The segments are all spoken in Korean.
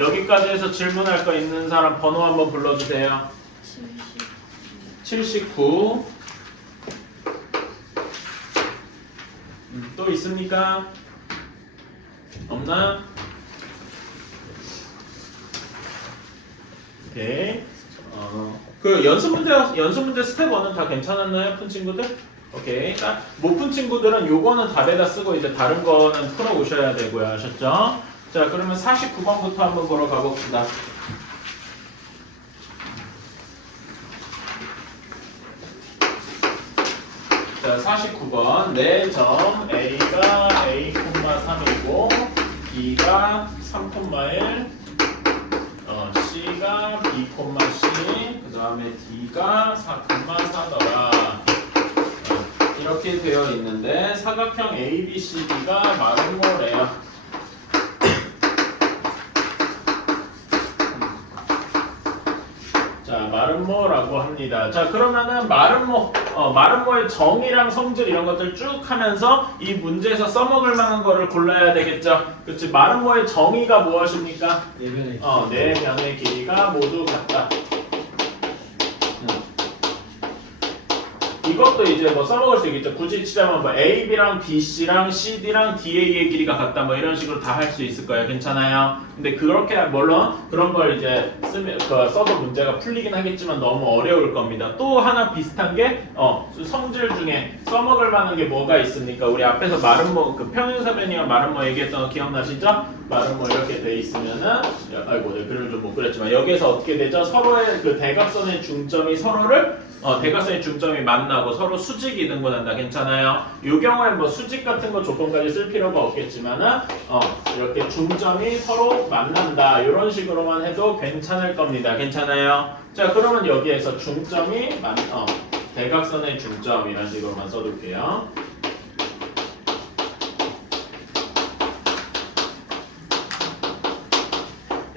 여기까지 해서 질문할 거 있는 사람 번호 한번 불러주세요. 79. 또 있습니까? 없나? 오케이. 그 연습 문제 스텝 1은 다 괜찮았나요? 푼 친구들? 오케이. 못 푼 친구들은 요거는 답에다 쓰고 이제 다른 거는 풀어 오셔야 되고요. 아셨죠? 자, 그러면 49번부터 한번 보러 가봅시다. 자, 49번. 내 점 A가 A,3이고 B가 3,1 C가 B,C 그 다음에 D가 4,4더라. 이렇게 되어 있는데 사각형 ABCD가 마름모래요. 자, 마름모라고 합니다. 자, 그러면은 마름모의 정의랑 성질 이런 것들 쭉 하면서 이 문제에서 써먹을 만한 거를 골라야 되겠죠. 그렇지? 마름모의 정의가 무엇입니까? 네 변의 길이가 모두 같다. 이것도 이제 뭐 써먹을 수 있겠죠. 굳이 치자면 뭐 AB랑 BC랑 CD랑 DA의 길이가 같다 뭐 이런 식으로 다 할 수 있을 거예요. 괜찮아요? 근데 그렇게 물론 그런 걸 이제 써도 문제가 풀리긴 하겠지만 너무 어려울 겁니다. 또 하나 비슷한 게 성질 중에 써먹을 만한 게 뭐가 있습니까? 우리 앞에서 마름모 그 평행사변이와 마름모 얘기했던 거 기억나시죠? 마름모 이렇게 돼 있으면은 아이고 네, 글을 좀 못 그렸지만 여기에서 어떻게 되죠? 서로의 그 대각선의 중점이 서로를 대각선의 중점이 만나고 서로 수직이 등분한다. 괜찮아요? 이 경우엔 뭐 수직 같은 거 조건까지 쓸 필요가 없겠지만은 이렇게 중점이 서로 만난다. 이런 식으로만 해도 괜찮을 겁니다. 괜찮아요? 자, 그러면 여기에서 중점이 대각선의 중점 이런 식으로만 써둘게요.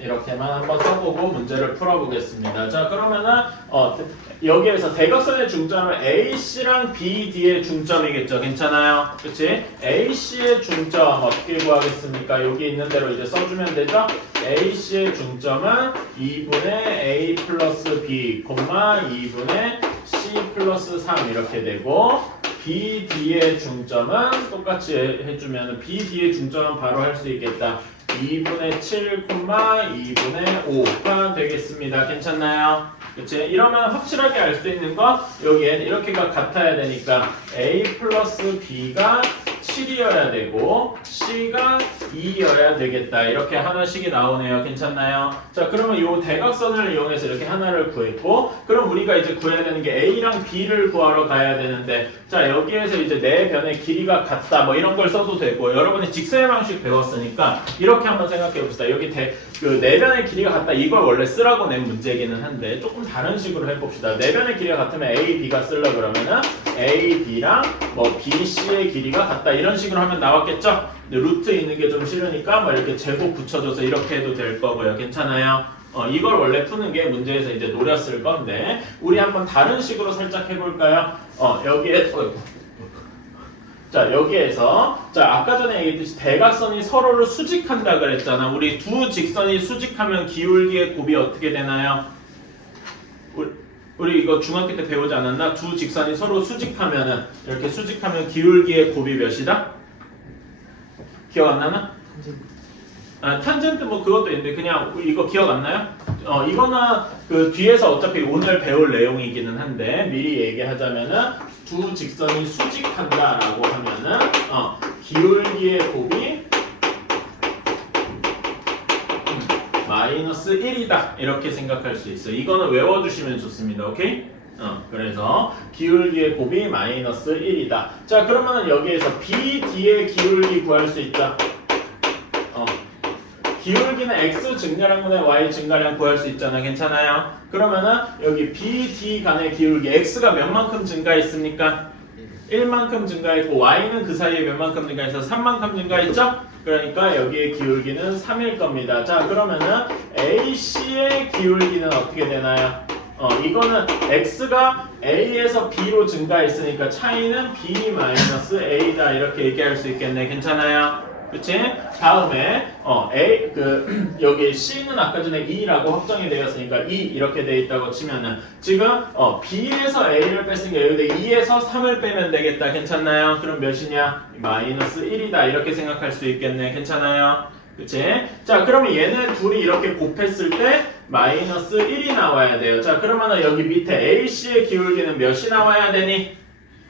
이렇게만 한번 써보고 문제를 풀어보겠습니다. 자, 그러면은 여기에서 대각선의 중점은 AC랑 BD의 중점이겠죠. 괜찮아요? 그치? AC의 중점 어떻게 구하겠습니까? 여기 있는 대로 이제 써주면 되죠? AC의 중점은 2분의 A 플러스 B, 2분의 C 플러스 3 이렇게 되고 BD의 중점은 똑같이 해주면 BD의 중점은 바로 할 수 있겠다. 2분의 7, 2분의 5가 되겠습니다. 괜찮나요? 그치? 이러면 확실하게 알 수 있는 건 여기엔 이렇게가 같아야 되니까 A 플러스 B가 7이어야 되고 C가 2여야 되겠다. 이렇게 하나씩이 나오네요. 괜찮나요? 자, 그러면 이 대각선을 이용해서 이렇게 하나를 구했고 그럼 우리가 이제 구해야 되는 게 A랑 B를 구하러 가야 되는데 자, 여기에서 이제 네 변의 길이가 같다. 뭐 이런 걸 써도 되고 여러분이 직선의 방식 배웠으니까 이렇게 한번 생각해 봅시다. 여기 네 변의 길이가 같다. 이걸 원래 쓰라고 낸 문제이기는 한데 조금 다른 식으로 해봅시다. 네 변의 길이가 같으면 A, B가 쓰려고 그러면은 A, B랑 뭐 B, C의 길이가 같다. 이런 식으로 하면 나왔겠죠? 근데 루트 있는 게 좀 싫으니까 뭐 이렇게 제곱 붙여줘서 이렇게 해도 될 거고요. 괜찮아요? 이걸 원래 푸는 게 문제에서 이제 노렸을 건데 우리 한번 다른 식으로 살짝 해볼까요? 여기에서 아까 전에 얘기했듯이 대각선이 서로를 수직한다 그랬잖아. 우리 두 직선이 수직하면 기울기의 곱이 어떻게 되나요? 우리 이거 중학교 때 배우지 않았나? 두 직선이 서로 수직하면은 이렇게 수직하면 기울기의 곱이 몇이다? 기억 안 나나? 탄젠트 뭐 그것도 있는데 그냥 이거 기억 안 나요? 이거는 그 뒤에서 어차피 오늘 배울 내용이기는 한데 미리 얘기하자면은 두 직선이 수직한다라고 하면은 기울기의 곱이 마이너스 1이다 이렇게 생각할 수 있어요. 이거는 외워주시면 좋습니다. 오케이? 그래서 기울기의 곱이 마이너스 1이다. 자, 그러면은 여기에서 BD의 기울기 구할 수 있죠? 기울기는 x 증가량분의 y 증가량 구할 수 있잖아. 괜찮아요? 그러면은 여기 BD 간의 기울기 x가 몇만큼 증가했습니까? 1만큼 증가했고 y는 그 사이에 몇만큼 증가해서 3만큼 증가했죠? 그러니까 여기의 기울기는 3일 겁니다. 자, 그러면은 AC의 기울기는 어떻게 되나요? 이거는 x가 a에서 b로 증가했으니까 차이는 b-a다 이렇게 얘기할 수 있겠네. 괜찮아요? 그치? 다음에 여기 C는 아까 전에 2라고 확정이 되었으니까 2 이렇게 돼 있다고 치면은 지금 B에서 A를 뺐으니까 여기다 2에서 3을 빼면 되겠다. 괜찮나요? 그럼 몇이냐? 마이너스 1이다. 이렇게 생각할 수 있겠네. 괜찮아요? 그치? 자, 그러면 얘네 둘이 이렇게 곱했을 때 마이너스 1이 나와야 돼요. 자, 그러면은 여기 밑에 AC의 기울기는 몇이 나와야 되니?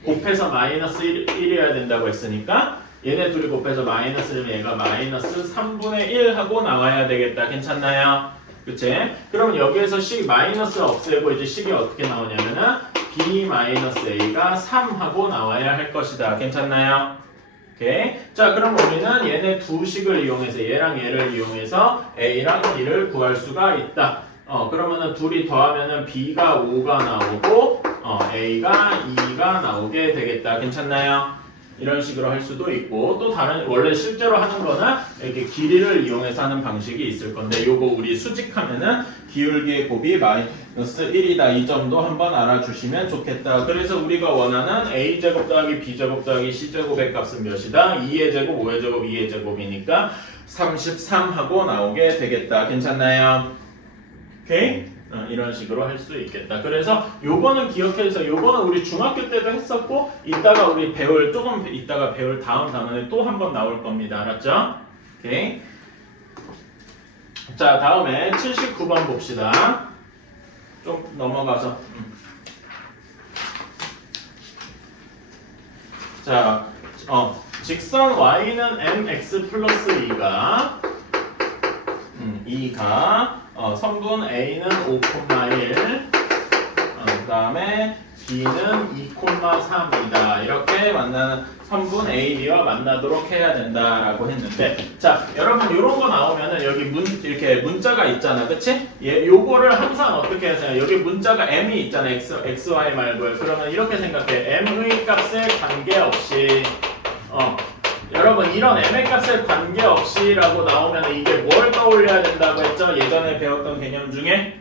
곱해서 마이너스 1이어야 된다고 했으니까 얘네 둘이 곱해서 마이너스면 얘가 마이너스 3분의 1 하고 나와야 되겠다. 괜찮나요? 그치? 그럼 여기에서 식 마이너스 없애고 이제 식이 어떻게 나오냐면은 B 마이너스 A가 3 하고 나와야 할 것이다. 괜찮나요? 오케이. 자, 그럼 우리는 얘네 두 식을 이용해서 얘랑 얘를 이용해서 A랑 B를 구할 수가 있다. 그러면은 둘이 더하면은 B가 5가 나오고 A가 2가 나오게 되겠다. 괜찮나요? 이런 식으로 할 수도 있고 또 다른 원래 실제로 하는 거는 이렇게 길이를 이용해서 하는 방식이 있을 건데 요거 우리 수직하면은 기울기의 곱이 마이너스 1이다. 이 점도 한번 알아주시면 좋겠다. 그래서 우리가 원하는 A제곱 더하기 B제곱 더하기 C제곱의 값은 몇이다? 2의 제곱, 5의 제곱, 2의 제곱이니까 33 하고 나오게 되겠다. 괜찮나요? 오케이? 이런 식으로 할 수 있겠다. 그래서 요거는 기억해서 요거는 우리 중학교 때도 했었고 이따가 우리 조금 이따가 배울 다음 단원에 또 한 번 나올 겁니다. 알았죠? 오케이. 자, 다음에 79번 봅시다. 좀 넘어가서 자, 직선 y는 mx 플러스 2가 성분 A는 5,1 그 다음에 B는 2,3이다. 이렇게 만나는 성분 A, B와 만나도록 해야 된다라고 했는데 자, 여러분 요런 거 나오면은 여기 이렇게 문자가 있잖아. 그치? 요거를 항상 어떻게 하세요? 여기 문자가 M이 있잖아. X, Y 말고요. 그러면 이렇게 생각해. M의 값에 관계없이 여러분 이런 M의 값에 관계없이라고 나오면 이게 뭘 떠올려야 된다고 했죠? 예전에 배웠던 개념 중에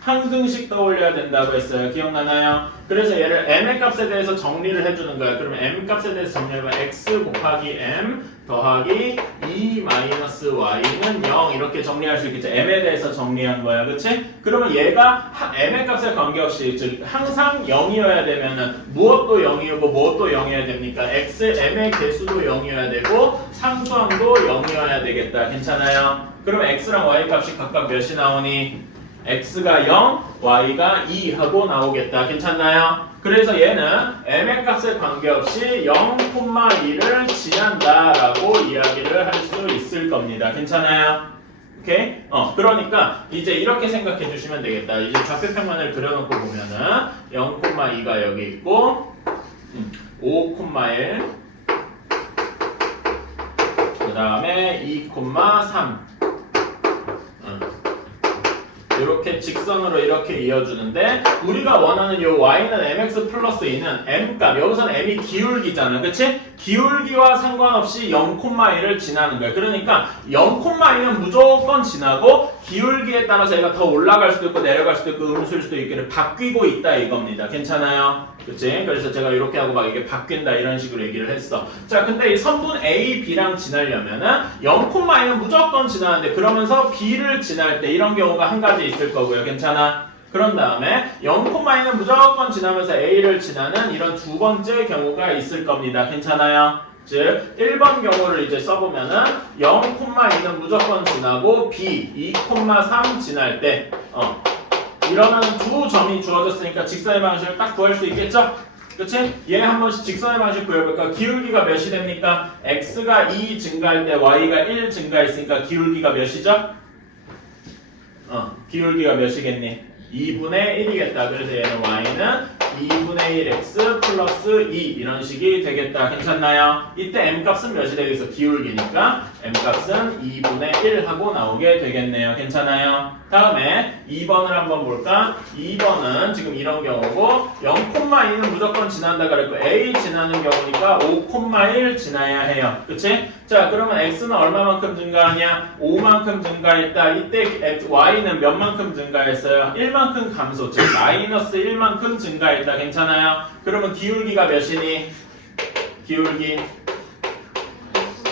항등식 떠올려야 된다고 했어요. 기억나나요? 그래서 얘를 M의 값에 대해서 정리를 해주는 거야. 그러면 M 값에 대해서 정리하면 X 곱하기 M 더하기 2 마이너스 Y는 0 이렇게 정리할 수 있겠죠. M에 대해서 정리한 거야. 그치? 그러면 얘가 M의 값에 관계없이 즉 항상 0이어야 되면은 무엇도 0이고 무엇도 0이어야 됩니까? X, M의 개수도 0이어야 되고 상수함도 0이어야 되겠다. 괜찮아요? 그러면 X랑 Y 값이 각각 몇이 나오니? X가 0, Y가 2 하고 나오겠다. 괜찮나요? 그래서 얘는 M의 값에 관계없이 0,2를 지난다라고 이야기를 할 수 있을 겁니다. 괜찮아요? 오케이? 그러니까 이제 이렇게 생각해 주시면 되겠다. 이제 좌표평면을 그려놓고 보면은 0,2가 여기 있고 5,1 그 다음에 2,3 이렇게 직선으로 이렇게 이어주는데 우리가 원하는 요 y는 mx 플러스 2는 m값 여기서는 m이 기울기잖아. 그치? 기울기와 상관없이 0,1을 지나는 거야. 그러니까 0,2는 무조건 지나고 기울기에 따라서 얘가 더 올라갈 수도 있고 내려갈 수도 있고 음수일 수도 있기를 바뀌고 있다 이겁니다. 괜찮아요? 그치? 그래서 제가 이렇게 하고 막 이게 바뀐다 이런 식으로 얘기를 했어. 자, 근데 이 선분 A, B랑 지나려면은 0,2는 무조건 지나는데 그러면서 B를 지날 때 이런 경우가 한 가지 있을 거고요. 괜찮아? 그런 다음에 0,2는 무조건 지나면서 A를 지나는 이런 두 번째 경우가 있을 겁니다. 괜찮아요? 즉 1번 경우를 이제 써보면은 0,2는 무조건 지나고 B 2,3 지날 때 이러면 두 점이 주어졌으니까 직선의 방식을 딱 구할 수 있겠죠? 그치? 얘 한 번씩 직선의 방식 구해볼까? 기울기가 몇이 됩니까? x가 2 증가할 때 y가 1 증가했으니까 기울기가 몇이죠? 기울기가 몇이겠니? 2분의 1이겠다. 그래서 얘는 y는 2분의 1x 플러스 2 이런 식이 되겠다. 괜찮나요? 이때 m값은 몇이 되겠어? 기울기니까 m값은 2분의 1 하고 나오게 되겠네요. 괜찮아요? 다음에 2번을 한번 볼까? 2번은 지금 이런 경우고 0,2는 무조건 지난다 그랬고 a 지나는 경우니까 5,1 지나야 해요. 그치? 자, 그러면 x는 얼마만큼 증가하냐? 5만큼 증가했다. 이때 y는 몇만큼 증가했어요? 1만큼 감소, 즉 마이너스 1만큼 증가했다. 괜찮아요? 그러면 기울기가 몇이니? 기울기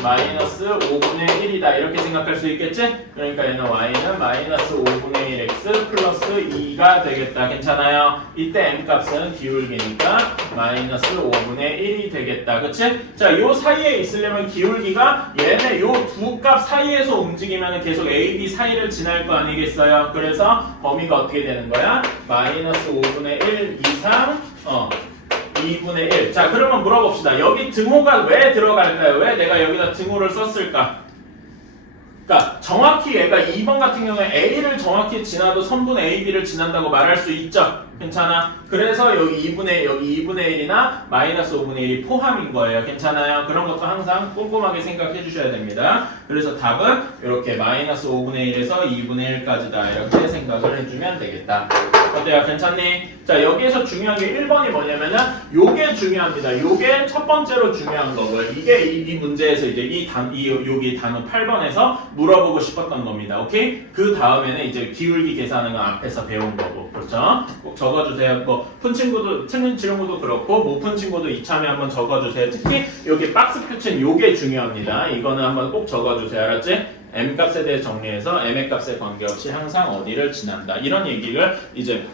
마이너스 5분의 1이다 이렇게 생각할 수 있겠지? 그러니까 얘는 y는 마이너스 5분의 1 x 플러스 2가 되겠다. 괜찮아요? 이때 m 값은 기울기니까 마이너스 5분의 1이 되겠다. 그치? 자, 요 사이에 있으려면 기울기가 얘네 요 두 값 사이에서 움직이면 계속 a, b 사이를 지날 거 아니겠어요? 그래서 범위가 어떻게 되는 거야? 마이너스 5분의 1 이상 2분의 1. 자, 그러면 물어봅시다. 여기 등호가 왜 들어갈까요? 왜 내가 여기다 등호를 썼을까? 그러니까 정확히 얘가 2번 같은 경우에 A를 정확히 지나도 선분 AB를 지난다고 말할 수 있죠. 괜찮아? 그래서 여기 2분의 1이나 마이너스 5분의 1이 포함인 거예요. 괜찮아요? 그런 것도 항상 꼼꼼하게 생각해 주셔야 됩니다. 그래서 답은 이렇게 마이너스 5분의 1에서 2분의 1까지다. 이렇게 생각을 해주면 되겠다. 어때요? 괜찮니? 자, 여기에서 중요한 게 1번이 뭐냐면은 요게 중요합니다. 요게 첫 번째로 중요한 거고요. 이게 이 문제에서 이제 여기 단어 8번에서 물어보고 싶었던 겁니다. 오케이? 그 다음에는 이제 기울기 계산하는 건 앞에서 배운 거고. 그렇죠? 꼭 적어주세요. 뭐 푼 친구도 틀린 친구도 그렇고 못 푼 친구도 이참에 한번 적어주세요. 특히 여기 박스 표치는 요게 중요합니다. 이거는 한번 꼭 적어주세요. 알았지? m 값에 대해 정리해서 m의 값에 관계없이 항상 어디를 지난다. 이런 얘기를 이제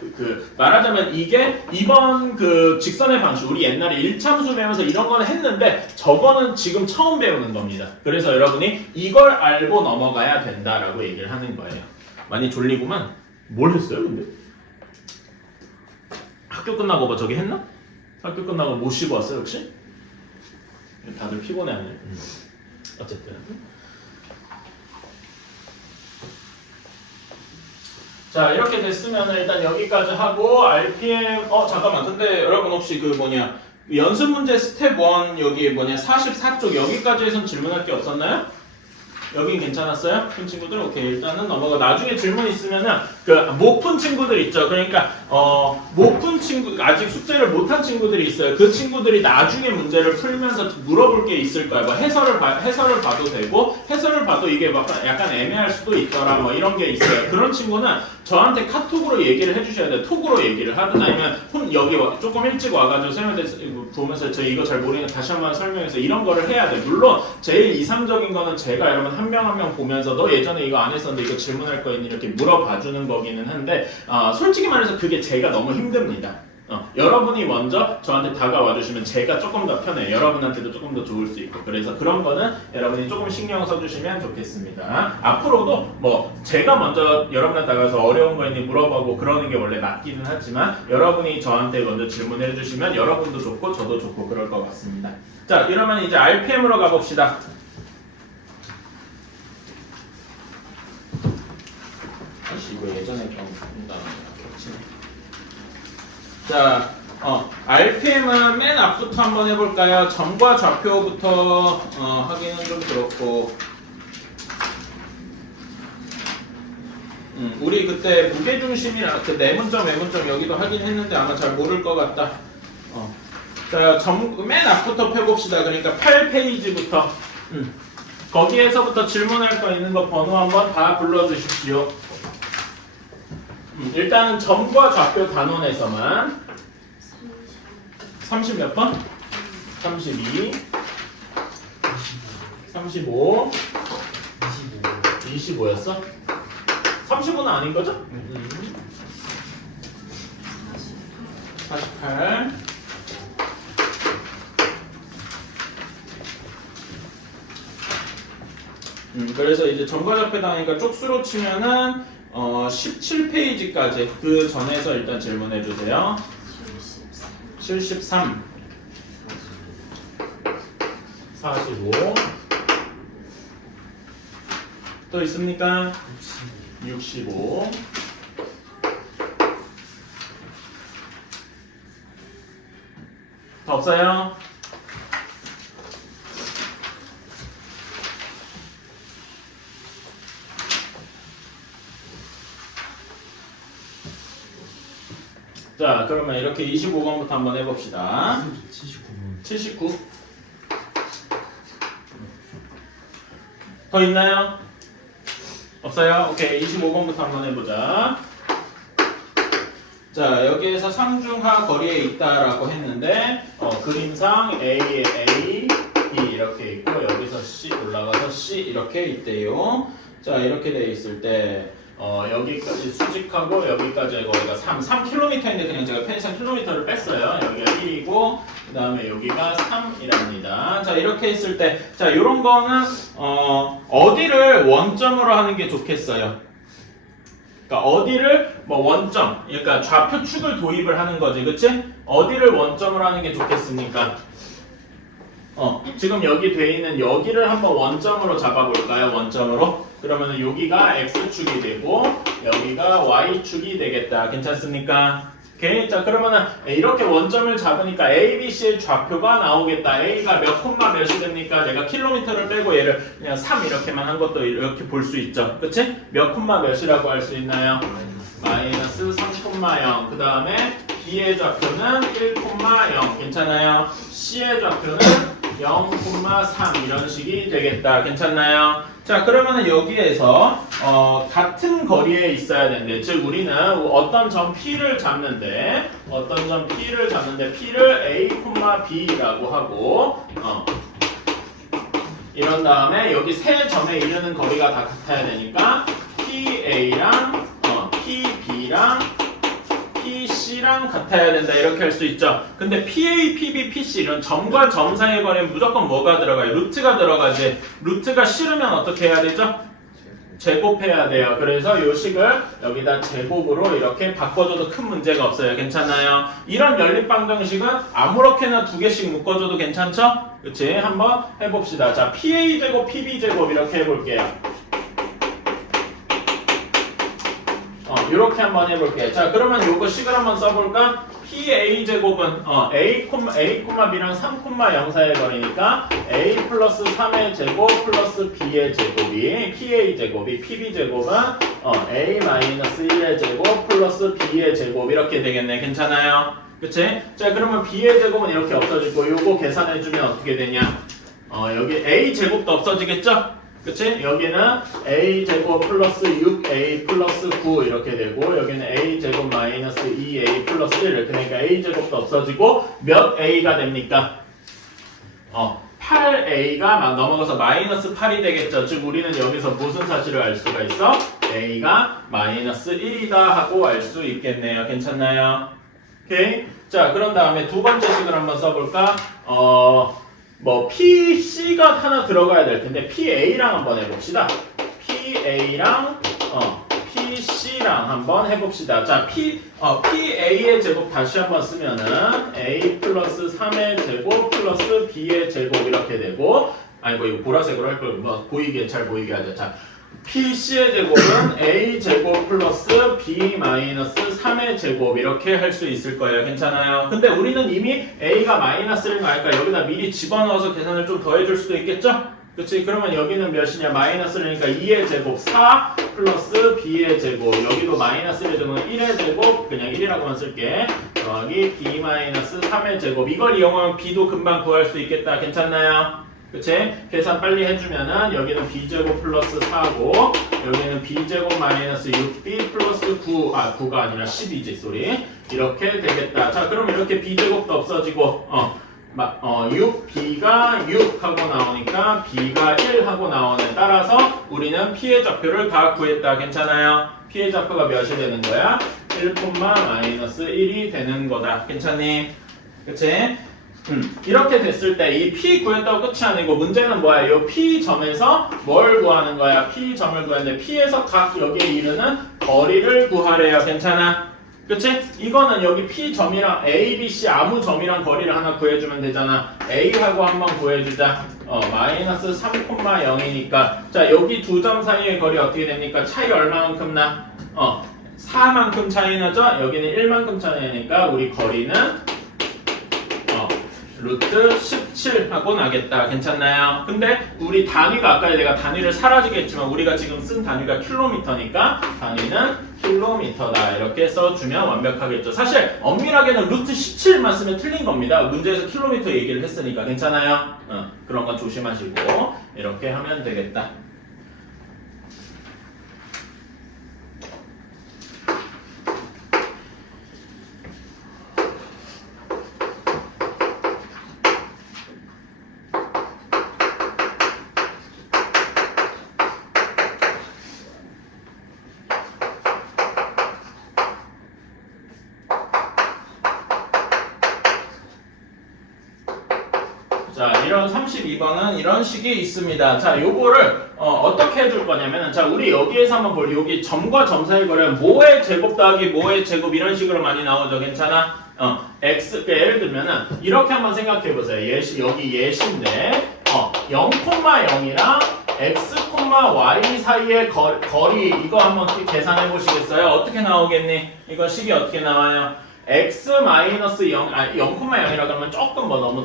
말하자면 이게 이번 직선의 방식 우리 옛날에 1참수 배우면서 이런 거는 했는데 저거는 지금 처음 배우는 겁니다. 그래서 여러분이 이걸 알고 넘어가야 된다라고 얘기를 하는 거예요. 많이 졸리구만. 뭘 했어요, 근데? 학교 끝나고 뭐 저기 했나? 학교 끝나고 못 쉬고 왔어요, 혹시? 다들 피곤해하네. 어쨌든. 자, 이렇게 됐으면 일단 여기까지 하고 RPM 잠깐만. 근데 여러분 혹시 연습 문제 스텝 1 여기 44쪽 여기까지 해선 질문할 게 없었나요? 여긴 괜찮았어요? 푼 친구들? 오케이. 일단은 넘어가. 나중에 질문 있으면은 못 푼 친구들 있죠. 그러니까 못 푼 친구 아직 숙제를 못한 친구들이 있어요. 그 친구들이 나중에 문제를 풀면서 물어볼 게 있을 거야. 뭐 해설을 봐도 되고 해설을 봐도 이게 막 약간 애매할 수도 있더라. 뭐 이런 게 있어요. 그런 친구는 저한테 카톡으로 얘기를 해주셔야 돼요. 톡으로 얘기를 하든 아니면 여기 조금 일찍 와가지고 설명해 보면서 저 이거 잘 모르니까 다시 한번 설명해서 이런 거를 해야 돼. 물론 제일 이상적인 거는 제가 여러분 한 명 한 명 보면서 너 예전에 이거 안 했었는데 이거 질문할 거 있니? 이렇게 물어봐 주는 거기는 한데 솔직히 말해서 그게 제가 너무 힘듭니다. 여러분이 먼저 저한테 다가와 주시면 제가 조금 더 편해요. 여러분한테도 조금 더 좋을 수 있고. 그래서 그런 거는 여러분이 조금 신경 써주시면 좋겠습니다. 앞으로도 뭐 제가 먼저 여러분한테 다가가서 어려운 거 있니 물어보고 그러는 게 원래 맞기는 하지만 여러분이 저한테 먼저 질문해 주시면 여러분도 좋고 저도 좋고 그럴 것 같습니다. 자, 이러면 이제 RPM으로 가봅시다. 이거 예전에 경험다. 자, RPM은 맨 앞부터 한번 해볼까요? 점과 좌표부터 하기는 좀 그렇고, 우리 그때 무게중심이랑 내문점, 외문점 여기도 하긴 했는데 아마 잘 모를 것 같다. 자, 맨 앞부터 펴봅시다. 그러니까 8페이지부터. 거기에서부터 질문할 거 있는 거 번호 한번 다 불러주십시오. 일단은 점과 좌표 단원에서만 30 몇 번? 32 35 25였어? 35는 아닌 거죠? 48 그래서 이제 점과 좌표 단위니까 쪽수로 치면은 17페이지까지 그 전에서 일단 질문해 주세요. 73 45 또 있습니까? 65 더 없어요? 자, 그러면 이렇게 25번부터 한번 해봅시다. 79. 더 있나요? 없어요? 오케이, 25번부터 한번 해보자. 자, 여기에서 상중하 거리에 있다라고 했는데 그림상 A에 A, B 이렇게 있고 여기서 C 올라가서 C 이렇게 있대요. 자 이렇게 돼 있을 때 여기까지 수직하고 여기까지 거기가 3km인데 그냥 제가 편의상 킬로미터를 뺐어요. 여기가 1이고 그 다음에 여기가 3이랍니다. 자 이렇게 있을 때 자 이런 거는 어디를 원점으로 하는 게 좋겠어요? 그러니까 어디를 뭐 원점, 그러니까 좌표축을 도입을 하는 거지, 그치? 어디를 원점으로 하는 게 좋겠습니까? 지금 여기 돼 있는 여기를 한번 원점으로 잡아볼까요? 원점으로. 그러면은 여기가 x축이 되고 여기가 y축이 되겠다. 괜찮습니까? 오케이. 자 그러면은 이렇게 원점을 잡으니까 A, B, C의 좌표가 나오겠다. A가 몇 콤마 몇이 됩니까? 내가 킬로미터를 빼고 얘를 그냥 3 이렇게만 한 것도 이렇게 볼 수 있죠. 그치? 몇 콤마 몇이라고 할 수 있나요? 마이너스 3,0. 그 다음에 B의 좌표는 1,0. 괜찮아요? C의 좌표는 0,3 이런 식이 되겠다. 괜찮나요? 자 그러면은 여기에서 같은 거리에 있어야 되는데 즉 우리는 어떤 점 P를 잡는데 P를 A, B라고 하고 이런 다음에 여기 세 점에 이르는 거리가 다 같아야 되니까 PA랑 PB랑 PC랑 같아야 된다 이렇게 할 수 있죠. 근데 PA, PB, PC 이런 점과 점 사이의 거리는 무조건 뭐가 들어가요? 루트가 들어가지. 루트가 싫으면 어떻게 해야 되죠? 제곱해야 돼요. 그래서 이 식을 여기다 제곱으로 이렇게 바꿔줘도 큰 문제가 없어요. 괜찮아요? 이런 연립방정식은 아무렇게나 두 개씩 묶어줘도 괜찮죠? 그치? 한번 해봅시다. 자, PA제곱, PB제곱 이렇게 해볼게요. 이렇게 한번 해볼게요. 자, 그러면 요거 식을 한번 써볼까? PA제곱은 A,B랑 3,0 사이의 거리니까 A 플러스 3의 제곱 플러스 B의 제곱이 PA제곱이 PB제곱은 A 마이너스 1의 제곱 플러스 B의 제곱 이렇게 되겠네. 괜찮아요? 그치? 자, 그러면 B의 제곱은 이렇게 없어지고 요거 계산해주면 어떻게 되냐? 여기 A제곱도 없어지겠죠? 그치? 여기는 a제곱 플러스 6a 플러스 9 이렇게 되고 여기는 a제곱 마이너스 2a 플러스 1 이렇게 되니까 a제곱도 없어지고 몇 a가 됩니까? 8a가 넘어가서 마이너스 8이 되겠죠. 즉 우리는 여기서 무슨 사실을 알 수가 있어? a가 마이너스 1이다 하고 알 수 있겠네요. 괜찮나요? 오케이? 자 그런 다음에 두 번째 식을 한번 써볼까? PC가 하나 들어가야 될 텐데 PA랑 한번 해봅시다. PA랑 PC랑 한번 해봅시다. 자, PA의 제곱 다시 한번 쓰면은 A 플러스 3의 제곱 플러스 B의 제곱 이렇게 되고 아이고 이거 보라색으로 할 걸 보이게 잘 보이게 하자. 자, PC의 제곱은 A 제곱 플러스 B 마이너스 3의 제곱 이렇게 할 수 있을 거예요. 괜찮아요? 근데 우리는 이미 A가 마이너스를 나니까 여기다 미리 집어넣어서 계산을 좀 더 해줄 수도 있겠죠? 그치? 그러면 여기는 몇이냐? 마이너스니까 2의 제곱 4 플러스 B의 제곱 여기도 마이너스의 제곱은 1의 제곱 그냥 1이라고만 쓸게 더하기 B 마이너스 3의 제곱 이걸 이용하면 B도 금방 구할 수 있겠다. 괜찮나요? 그치? 계산 빨리 해주면은 여기는 b제곱 플러스 4고 여기는 b제곱 마이너스 6b 플러스 9 9가 아니라 12지 쏘리 이렇게 되겠다. 자 그럼 이렇게 b제곱도 없어지고 6b가 6 하고 나오니까 b가 1 하고 나오네. 따라서 우리는 p의 좌표를 다 구했다. 괜찮아요? p의 좌표가 몇이 되는 거야? 1, 마이너스 1이 되는 거다. 괜찮니? 그치? 이렇게 됐을 때 이 P 구했다고 끝이 아니고 문제는 뭐야? 이 P 점에서 뭘 구하는 거야? P 점을 구하는데 P에서 각 여기에 이르는 거리를 구하래요. 괜찮아? 그치? 이거는 여기 P 점이랑 A, B, C 아무 점이랑 거리를 하나 구해주면 되잖아. A하고 한번 구해주자. 마이너스 3,0이니까 자 여기 두 점 사이의 거리 어떻게 됩니까? 차이 얼마만큼 나? 4만큼 차이 나죠? 여기는 1만큼 차이 나니까 우리 거리는 루트 17하고 나겠다. 괜찮나요? 근데 우리 단위가 아까 내가 단위를 사라지게 했지만 우리가 지금 쓴 단위가 킬로미터니까 단위는 킬로미터다. 이렇게 써주면 완벽하겠죠. 사실 엄밀하게는 루트 17만 쓰면 틀린 겁니다. 문제에서 킬로미터 얘기를 했으니까 괜찮아요? 그런 건 조심하시고 이렇게 하면 되겠다. 32번은 이런 식이 있습니다. 자, 요거를 어떻게 해줄 거냐면은 자, 우리 여기에서 한번 볼 여기 점과 점 사이 거리는 뭐의 제곱 더하기 뭐의 제곱 이런 식으로 많이 나오죠. 괜찮아? x 예를 들면은 이렇게 한번 생각해 보세요. 예시 여기 예시인데 0,0이랑 x, y 사이의 거리 이거 한번 계산해 보시겠어요? 어떻게 나오겠니? 이거 식이 어떻게 나와요? x 마이너스 0, 0,0이라 그러면 조금 뭐 너무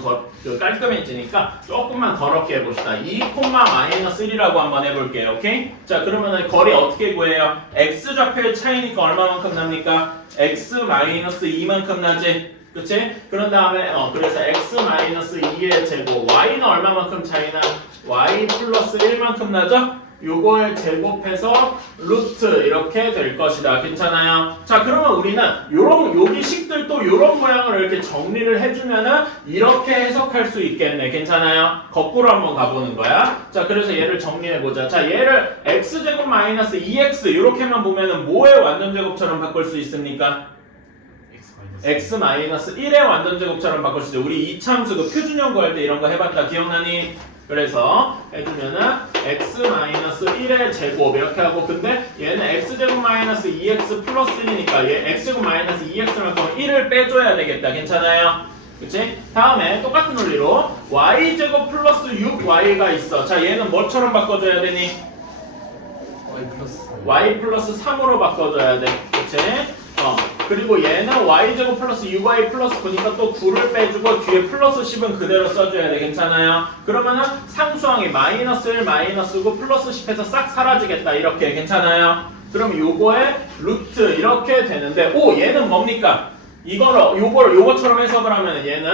깔끔해지니까 조금만 더럽게 해봅시다. 2, 마이너스 1이라고 한번 해볼게요. 오케이? 자, 그러면은 거리 어떻게 구해요? x 좌표의 차이니까 얼마만큼 납니까? x 마이너스 2만큼 나지? 그치? 그런 다음에 그래서 x 마이너스 2의 제곱 y는 얼마만큼 차이나? y 플러스 1만큼 나죠? 요걸 제곱해서 루트 이렇게 될 것이다. 괜찮아요? 자, 그러면 우리는 여기 식들도 요런 모양을 이렇게 정리를 해주면은 이렇게 해석할 수 있겠네. 괜찮아요? 거꾸로 한번 가보는 거야. 자, 그래서 얘를 정리해보자. 자, 얘를 x제곱 마이너스 2x 이렇게만 보면은 뭐의 완전제곱처럼 바꿀 수 있습니까? x 마이너스 1의 완전제곱처럼 바꿀 수 있죠. 우리 이참수 그 표준형 구할 때 이런 거 해봤다. 기억나니? 그래서 해주면은 x 마이너스 1의 제곱 이렇게 하고 근데 얘는 x제곱 마이너스 2x 플러스 1이니까 얘 x제곱 마이너스 2x만큼 1을 빼줘야 되겠다. 괜찮아요? 그치? 다음에 똑같은 논리로 y제곱 플러스 6y가 있어. 자, 얘는 뭐처럼 바꿔줘야 되니? y 플러스 3으로 바꿔줘야 돼. 그치? 그리고 얘는 y제곱 플러스 6y 플러스 9니까 또 9를 빼주고 뒤에 플러스 10은 그대로 써줘야 돼. 괜찮아요? 그러면은 상수항이 마이너스 1, 마이너스 9, 플러스 10에서 싹 사라지겠다. 이렇게. 괜찮아요? 그럼 요거의 루트 이렇게 되는데 얘는 뭡니까? 요거처럼 해석을 하면 얘는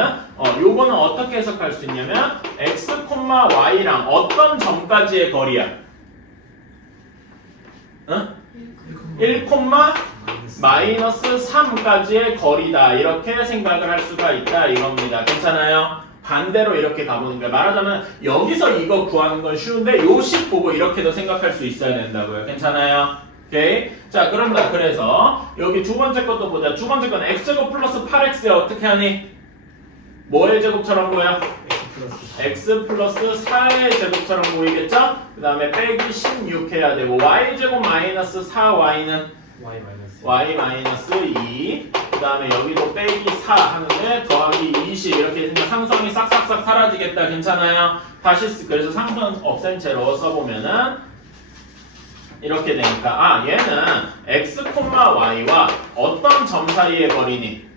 요거는 어떻게 해석할 수 있냐면 x, y랑 어떤 점까지의 거리야? 응? 1, 마이너스 3까지의 거리다. 이렇게 생각을 할 수가 있다. 이겁니다. 괜찮아요? 반대로 이렇게 가보는 거예요. 말하자면 여기서 이거 구하는 건 쉬운데 요식 보고 이렇게도 생각할 수 있어야 된다고요. 괜찮아요? 오케이? 자, 그래서 여기 두 번째 것도 보자. 두 번째 건 x제곱 플러스 8x에 어떻게 하니? 뭐의 제곱처럼 보여? x 플러스 4의 제곱처럼 보이겠죠? 그 다음에 빼기 16 해야 되고 y제곱 마이너스 4y는 y 마이너스 2. 그 다음에 여기도 빼기 4 하는데 더하기 20 이렇게 되니까 상수항이 싹싹싹 사라지겠다. 괜찮아요? 다시 그래서 상수항 없앤 채로 써보면은 이렇게 되니까 얘는 x, y와 어떤 점 사이의 거리니?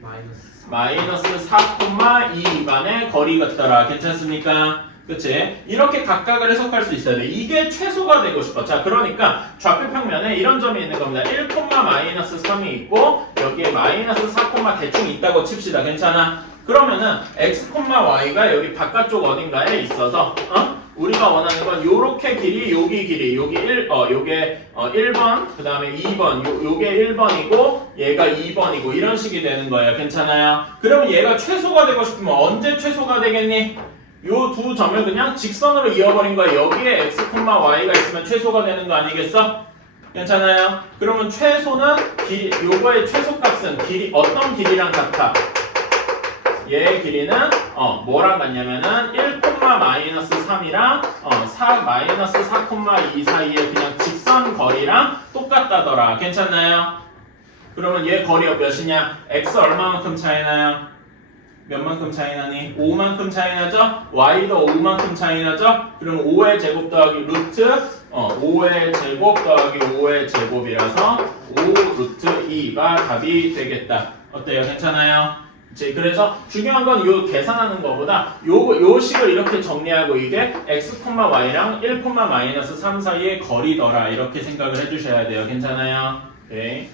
마이너스 4,2 간의 거리 같더라. 괜찮습니까? 그치? 이렇게 각각을 해석할 수 있어야 돼. 이게 최소가 되고 싶어. 자, 그러니까 좌표 평면에 이런 점이 있는 겁니다. 1, 마이너스 3이 있고 여기에 마이너스 4, 대충 있다고 칩시다. 괜찮아? 그러면은 x, y가 여기 바깥쪽 어딘가에 있어서 우리가 원하는 건 요렇게 길이, 여기 길이, 요게 1번, 그 다음에 2번, 요게 1번이고 얘가 2번이고 이런 식이 되는 거예요. 괜찮아요? 그러면 얘가 최소가 되고 싶으면 언제 최소가 되겠니? 요 두 점을 그냥 직선으로 이어버린 거야. 여기에 x, y가 있으면 최소가 되는 거 아니겠어? 괜찮아요? 그러면 최소는 요거의 최소값은 어떤 길이랑 같아? 얘의 길이는 뭐랑 같냐면은 1, 마이너스 3이랑 마이너스 4,2 사이의 그냥 직선 거리랑 똑같다더라. 괜찮나요? 그러면 얘 거리가 몇이냐? x 얼마만큼 차이 나요? 몇만큼 차이 나니? 5만큼 차이 나죠? y도 5만큼 차이 나죠? 그러면 5의 제곱 더하기 루트 5의 제곱 더하기 5의 제곱이라서 5 루트 2가 답이 되겠다. 어때요? 괜찮아요? 그래서 중요한 건 요 계산하는 것보다 요 식을 이렇게 정리하고 이게 x, y랑 1, 마이너스 3 사이의 거리더라. 이렇게 생각을 해주셔야 돼요. 괜찮아요? 오케이.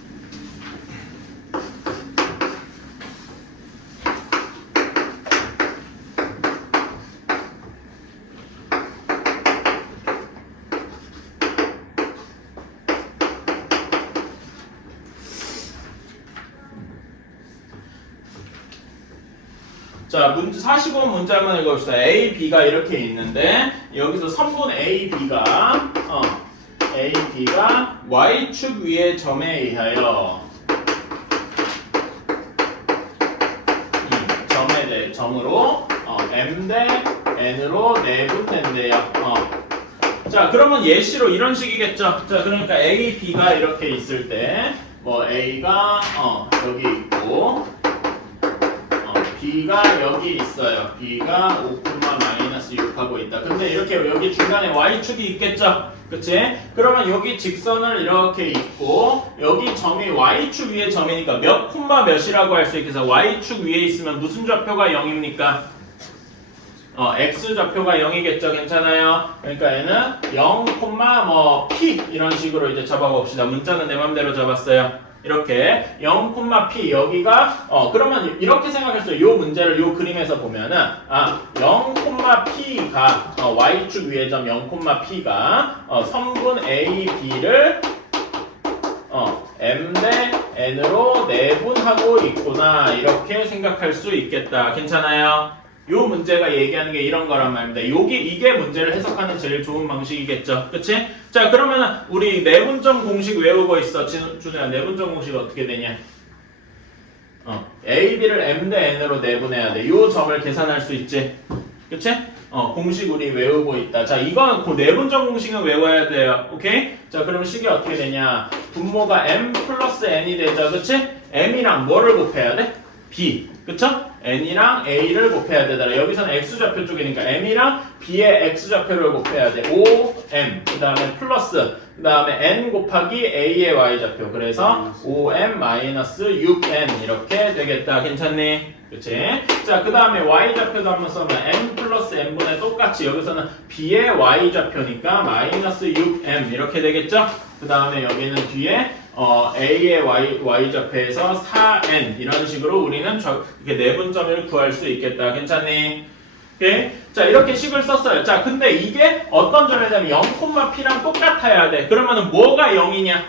자, 문제 45번 문제 한번 읽어봅시다. A, B가 이렇게 있는데 여기서 선분 A, B가 Y축 위의 점에 의하여 이 점에 대해 점으로 m 대 n으로 내분된대요. 자, 그러면 예시로 이런 식이겠죠. 자, 그러니까 a, b가 이렇게 있을 때 뭐 a가 여기 있고 b가 여기 있어요. b가 5, 마이너스 6하고 있다. 근데 이렇게 여기 중간에 y축이 있겠죠. 그치? 그러면 여기 직선을 이렇게 있고 여기 점이 y축 위에 점이니까 몇 콤마 몇이라고 할 수 있겠어. y축 위에 있으면 무슨 좌표가 0입니까? x 좌표가 0이겠죠. 괜찮아요. 그러니까 얘는 0, 뭐 p 이런 식으로 이제 잡아봅시다. 문자는 내 맘대로 잡았어요. 이렇게 0, p 여기가 그러면 이렇게 생각했어요. 요 문제를 요 그림에서 보면은 0, p가 y축 위의 점 0, p가 선분 a, b를 m 대 n으로 내분하고 있구나 이렇게 생각할 수 있겠다. 괜찮아요? 요 문제가 얘기하는 게 이런 거란 말입니다. 이게 문제를 해석하는 제일 좋은 방식이겠죠. 그치? 자, 그러면은 우리 내분점 공식 외우고 있어. 준우야, 내분점 공식 어떻게 되냐? a, b를 m 대 n으로 내분해야 돼. 요 점을 계산할 수 있지. 그치? 공식 우리 외우고 있다. 자, 이건 그 내분점 공식은 외워야 돼요. 오케이? 자, 그럼 식이 어떻게 되냐? 분모가 m 플러스 n이 되죠. 그치? m이랑 뭐를 곱해야 돼? b. 그쵸? n이랑 a를 곱해야 되더라. 여기서는 x좌표 쪽이니까 m이랑 b의 x좌표를 곱해야 돼. 5m 그 다음에 플러스 그 다음에 n 곱하기 a의 y좌표. 그래서 5m 마이너스 6n 이렇게 되겠다. 괜찮니? 그치? 자, 그 다음에 y좌표도 한번 써보면 n 플러스 n분의 똑같이 여기서는 b의 y좌표니까 마이너스 6m 이렇게 되겠죠? 그 다음에 여기는 뒤에 a의 y좌표에서 4n 이런 식으로 우리는 이렇게 내분점을 구할 수 있겠다. 괜찮니? 오케이? 자, 이렇게 식을 썼어요. 자, 근데 이게 어떤 점이냐면 0, p랑 똑같아야 돼. 그러면은 뭐가 0이냐?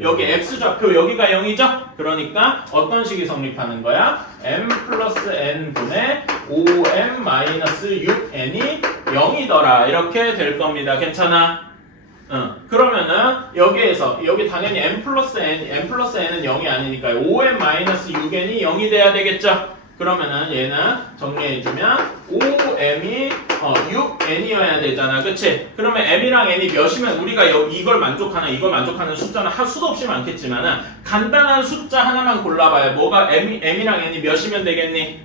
여기 x좌표 여기가 0이죠? 그러니까 어떤 식이 성립하는 거야? m 플러스 n분의 5m 마이너스 6n이 0이더라. 이렇게 될 겁니다. 괜찮아? 그러면은 여기에서 여기 당연히 m 플러스 n은 0이 아니니까 5m 마이너스 6n이 0이 돼야 되겠죠? 그러면은 얘는 정리해주면 5m이 6n이어야 되잖아. 그치? 그러면 m이랑 n이 몇이면 우리가 이걸 만족하는 숫자는 수도 없이 많겠지만은 간단한 숫자 하나만 골라봐요. 뭐가 m이랑 n이 몇이면 되겠니?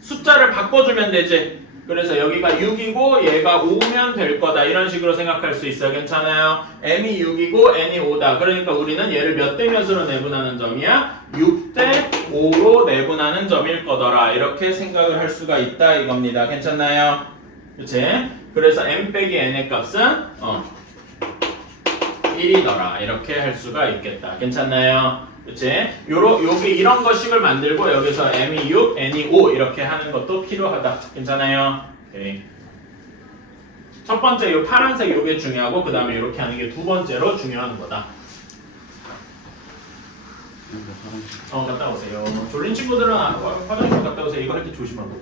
숫자를 바꿔주면 되지. 그래서 여기가 6이고 얘가 5면 될 거다. 이런 식으로 생각할 수 있어요. 괜찮아요? m이 6이고 n이 5다. 그러니까 우리는 얘를 몇 대 몇으로 내분하는 점이야? 6대 5로 내분하는 점일 거더라. 이렇게 생각을 할 수가 있다 이겁니다. 괜찮나요? 그치? 그래서 m 빼기 n의 값은 1이더라. 이렇게 할 수가 있겠다. 괜찮나요? 그치? 요게 이런 거식을 만들고 여기서 m이 6, n이 5 이렇게 하는 것도 필요하다. 괜찮아요? 오케이. 첫 번째 요 파란색 요게 중요하고 그 다음에 이렇게 하는 게 두 번째로 중요한 거다. 갔다 오세요. 졸린 친구들은 화장실 갔다 오세요. 이거 할 때 조심하고.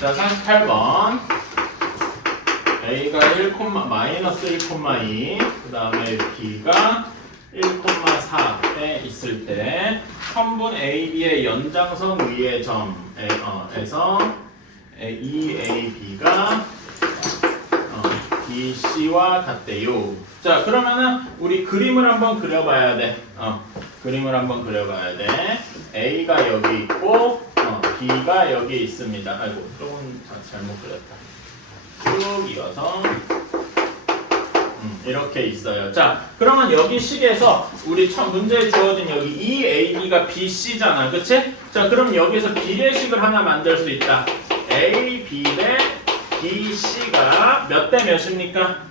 자, 38번 a가 1, 마이너스 1,2 그 다음에 b가 1,4에 있을 때 선분 AB의 연장선 위의 점에서 EAB가 BC와 같대요. 자, 그러면은 우리 그림을 한번 그려봐야 돼. 그림을 한번 그려봐야 돼. A가 여기 있고 B가 여기 있습니다. 아이고, 조금 잘못 그렸다. 쭉 이어서 이렇게 있어요. 자, 그러면 여기 식에서 우리 문제에 주어진 여기 EAB가 BC잖아. 그치? 자, 그럼 여기서 비례식을 하나 만들 수 있다. A, B 대 BC가 몇 대 몇입니까?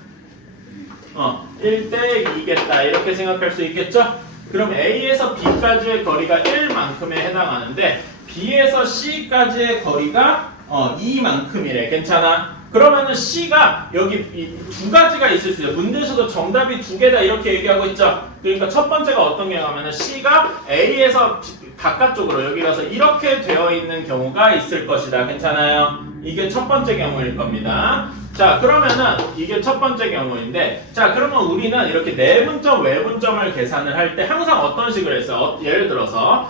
1대 2겠다. 이렇게 생각할 수 있겠죠? 그럼 A에서 B까지의 거리가 1만큼에 해당하는데 B에서 C까지의 거리가 2만큼이래. 괜찮아? 그러면은 C가 여기 두 가지가 있을 수 있어요. 문제에서도 정답이 두 개다 이렇게 얘기하고 있죠. 그러니까 첫 번째가 어떤 경우냐면 C가 A에서 바깥쪽으로 여기 가서 이렇게 되어 있는 경우가 있을 것이다. 괜찮아요? 이게 첫 번째 경우일 겁니다. 자, 그러면은 이게 첫 번째 경우인데, 자, 그러면 우리는 이렇게 내분점, 외분점을 계산을 할 때 항상 어떤 식으로 했어? 예를 들어서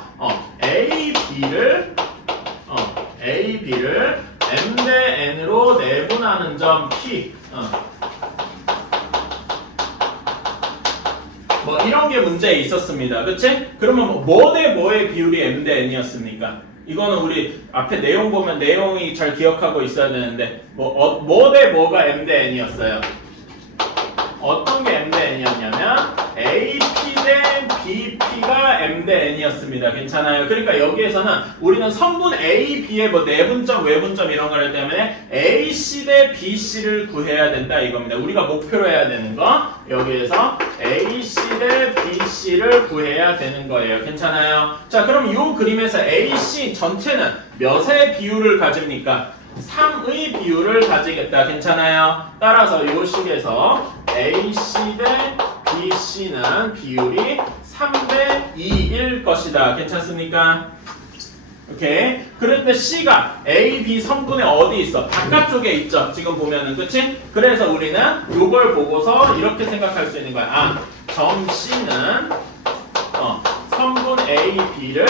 A, B를 M 대 N으로 내분하는 점 P. 뭐 이런 게 문제에 있었습니다. 그치? 그러면 뭐 대 뭐의 비율이 M 대 N이었습니까? 이거는 우리 앞에 내용 보면 내용이 잘 기억하고 있어야 되는데 뭐 대 뭐가 M 대 N이었어요? 어떤 게 M 대 N이었냐면 AP 대 BP가 M 대 N이었습니다. 괜찮아요? 그러니까 여기에서는 우리는 성분 A, B의 뭐 내분점, 외분점 이런 거를 때문에 AC 대 BC를 구해야 된다 이겁니다. 우리가 목표로 해야 되는 거 여기에서 AC 대 BC를 구해야 되는 거예요. 괜찮아요? 자, 그럼 이 그림에서 AC 전체는 몇의 비율을 가집니까? 3의 비율을 가지겠다. 괜찮아요? 따라서 이 식에서 AC 대 BC는 비율이 3대 2일 것이다. 괜찮습니까? 오케이. 그럴 때 C가 A, B 성분에 어디 있어? 바깥쪽에 있죠. 지금 보면은, 그치? 그래서 우리는 이걸 보고서 이렇게 생각할 수 있는 거야. 점 C는 성분 A, B를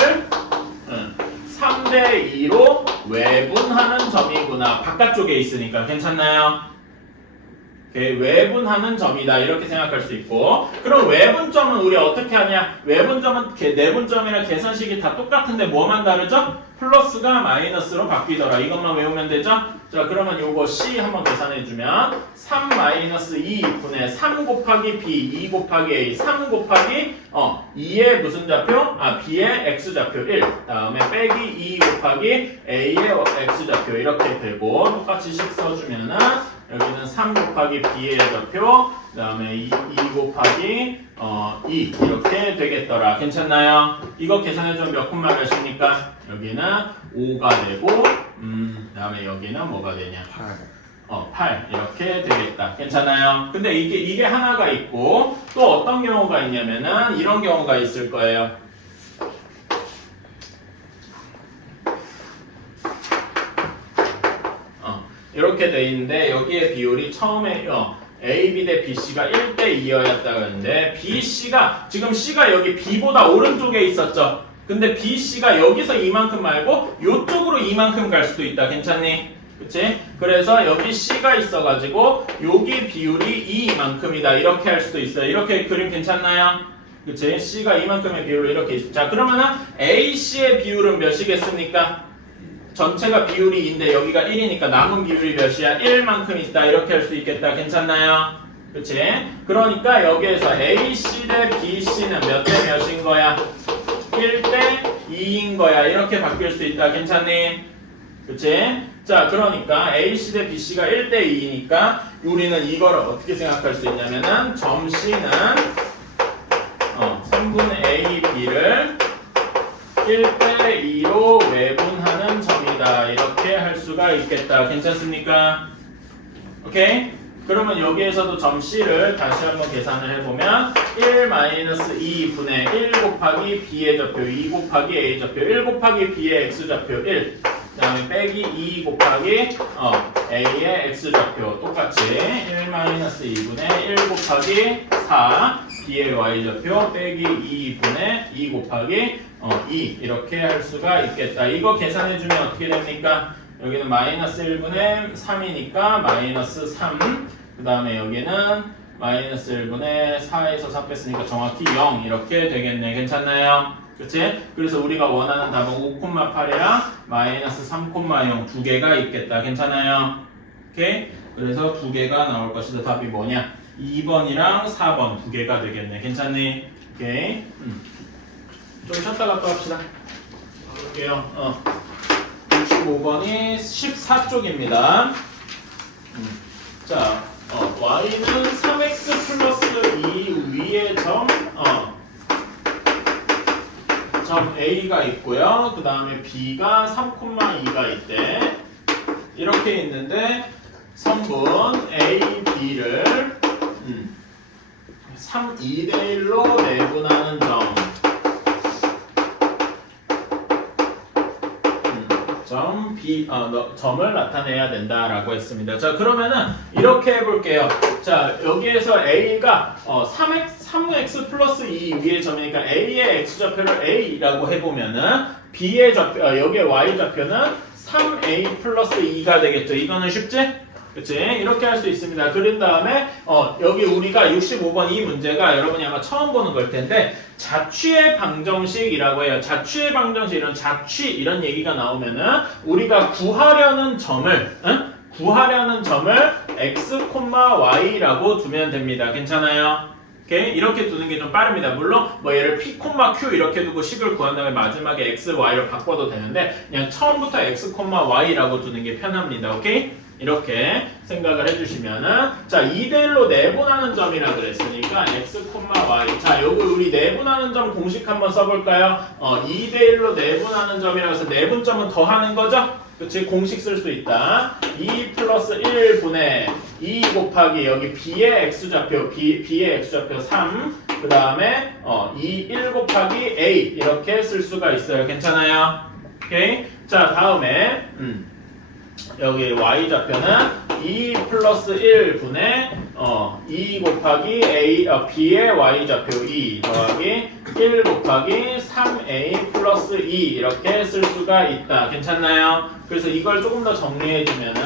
3대 2로 외분하는 점이구나. 바깥쪽에 있으니까. 괜찮나요? 외분하는 점이다. 이렇게 생각할 수 있고. 그럼 외분점은 우리 어떻게 하냐? 외분점은 내분점이랑 계산식이 다 똑같은데 뭐만 다르죠? 플러스가 마이너스로 바뀌더라. 이것만 외우면 되죠? 자, 그러면 요거 C 한번 계산해주면 3 마이너스 2분의 3 곱하기 B, 2 곱하기 A, 3 곱하기 2의 무슨 좌표? B의 X좌표 1. 다음에 빼기 2 곱하기 A의 X좌표 이렇게 되고 똑같이 식 써주면은 여기는 3 곱하기 B의 좌표, 그 다음에 2 곱하기 2 이렇게 되겠더라. 괜찮나요? 이거 계산해주면 몇 콤마 몇입니까? 여기는 5가 되고 그 다음에 여기는 뭐가 되냐? 8 이렇게 되겠다. 괜찮아요? 근데 이게 하나가 있고 또 어떤 경우가 있냐면은 이런 경우가 있을 거예요. 이렇게 돼 있는데 여기에 비율이 처음에 AB 대 BC가 1대 2였다 그랬는데 BC가 지금 C가 여기 B보다 오른쪽에 있었죠. 근데 BC가 여기서 이만큼 말고 이쪽으로 이만큼 갈 수도 있다. 괜찮니? 그치? 그래서 여기 C가 있어가지고 여기 비율이 이만큼이다. 이렇게 할 수도 있어요. 이렇게 그림 괜찮나요? 그치? C가 이만큼의 비율로 이렇게 있어. 자, 그러면은 AC의 비율은 몇이겠습니까? 전체가 비율이 2인데 여기가 1이니까 남은 비율이 몇이야? 1만큼 있다. 이렇게 할 수 있겠다. 괜찮나요? 그치? 그러니까 여기에서 AC 대 BC는 몇 대 몇인 거야? 1대 2인 거야. 이렇게 바뀔 수 있다. 괜찮니? 그치? 자, 그러니까 AC 대 BC가 1대 2이니까 우리는 이걸 어떻게 생각할 수 있냐면은 점 C는 성분 A, B를 1대 2로 외분하는 점이다. 이렇게 할 수가 있겠다. 괜찮습니까? 오케이? 그러면 여기에서도 점 C를 다시 한번 계산을 해보면 1-2분의 1 곱하기 B의 좌표 2 곱하기 A 좌표 1 곱하기 B의 X좌표 1 그 다음에 빼기 2 곱하기 A의 X좌표 똑같이 1-2분의 1 곱하기 4 B의 Y좌표 빼기 2분의 2 곱하기 2 이렇게 할 수가 있겠다. 이거 계산해주면 어떻게 됩니까? 여기는 마이너스 1분의 3이니까 마이너스 3 그 다음에 여기는 마이너스 1분의 4에서 4 뺐으니까 정확히 0 이렇게 되겠네. 괜찮나요? 그치? 그래서 우리가 원하는 답은 5,8이랑 마이너스 3,0 두 개가 있겠다. 괜찮아요? 오케이? 그래서 두 개가 나올 것이다. 답이 뭐냐? 2번이랑 4번 두 개가 되겠네. 괜찮니? 오케이? 좀 쉬었다가 또 합시다. 볼게요. 65번이 14쪽입니다. 자, y는 3x 플러스 2 위에 점 A가 있고요. 그 다음에 B가 3,2가 있대. 이렇게 있는데 성분 A, B를 2대 1로 내분하는 점. 점을 나타내야 된다라고 했습니다. 자, 그러면은 이렇게 해볼게요. 자, 여기에서 a가 3x 플러스 2 위의 점이니까 a의 x좌표를 a라고 해보면은 b의 좌표, 여기에 y좌표는 3a 플러스 2가 되겠죠. 이거는 쉽지? 그치? 이렇게 할 수 있습니다. 그런 다음에 여기 우리가 65번 이 문제가 여러분이 아마 처음 보는 걸 텐데 자취의 방정식이라고 해요. 자취의 방정식, 이런 자취 이런 얘기가 나오면은 우리가 구하려는 점을 x, y라고 두면 됩니다. 괜찮아요? 오케이? 이렇게 두는 게 좀 빠릅니다. 물론 뭐 얘를 p, q 이렇게 두고 식을 구한 다음에 마지막에 x, y로 바꿔도 되는데 그냥 처음부터 x, y라고 두는 게 편합니다. 오케이? 이렇게 생각을 해주시면은 자 2대1로 내분하는 점이라 그랬으니까 x, y 자 요거 우리 내분하는 점 공식 한번 써볼까요? 2대1로 내분하는 점이라고 해서 내분점은 더하는 거죠? 그치? 공식 쓸 수 있다. 2 플러스 1분의 2 곱하기 여기 b의 x좌표 b의 x좌표 3 그 다음에 1 곱하기 a 이렇게 쓸 수가 있어요. 괜찮아요? 오케이? 자 다음에 여기 y좌표는 2 플러스 1분의 2 곱하기 b의 y좌표 2 더하기 1 곱하기 3a 플러스 2 이렇게 쓸 수가 있다. 괜찮나요? 그래서 이걸 조금 더 정리해주면은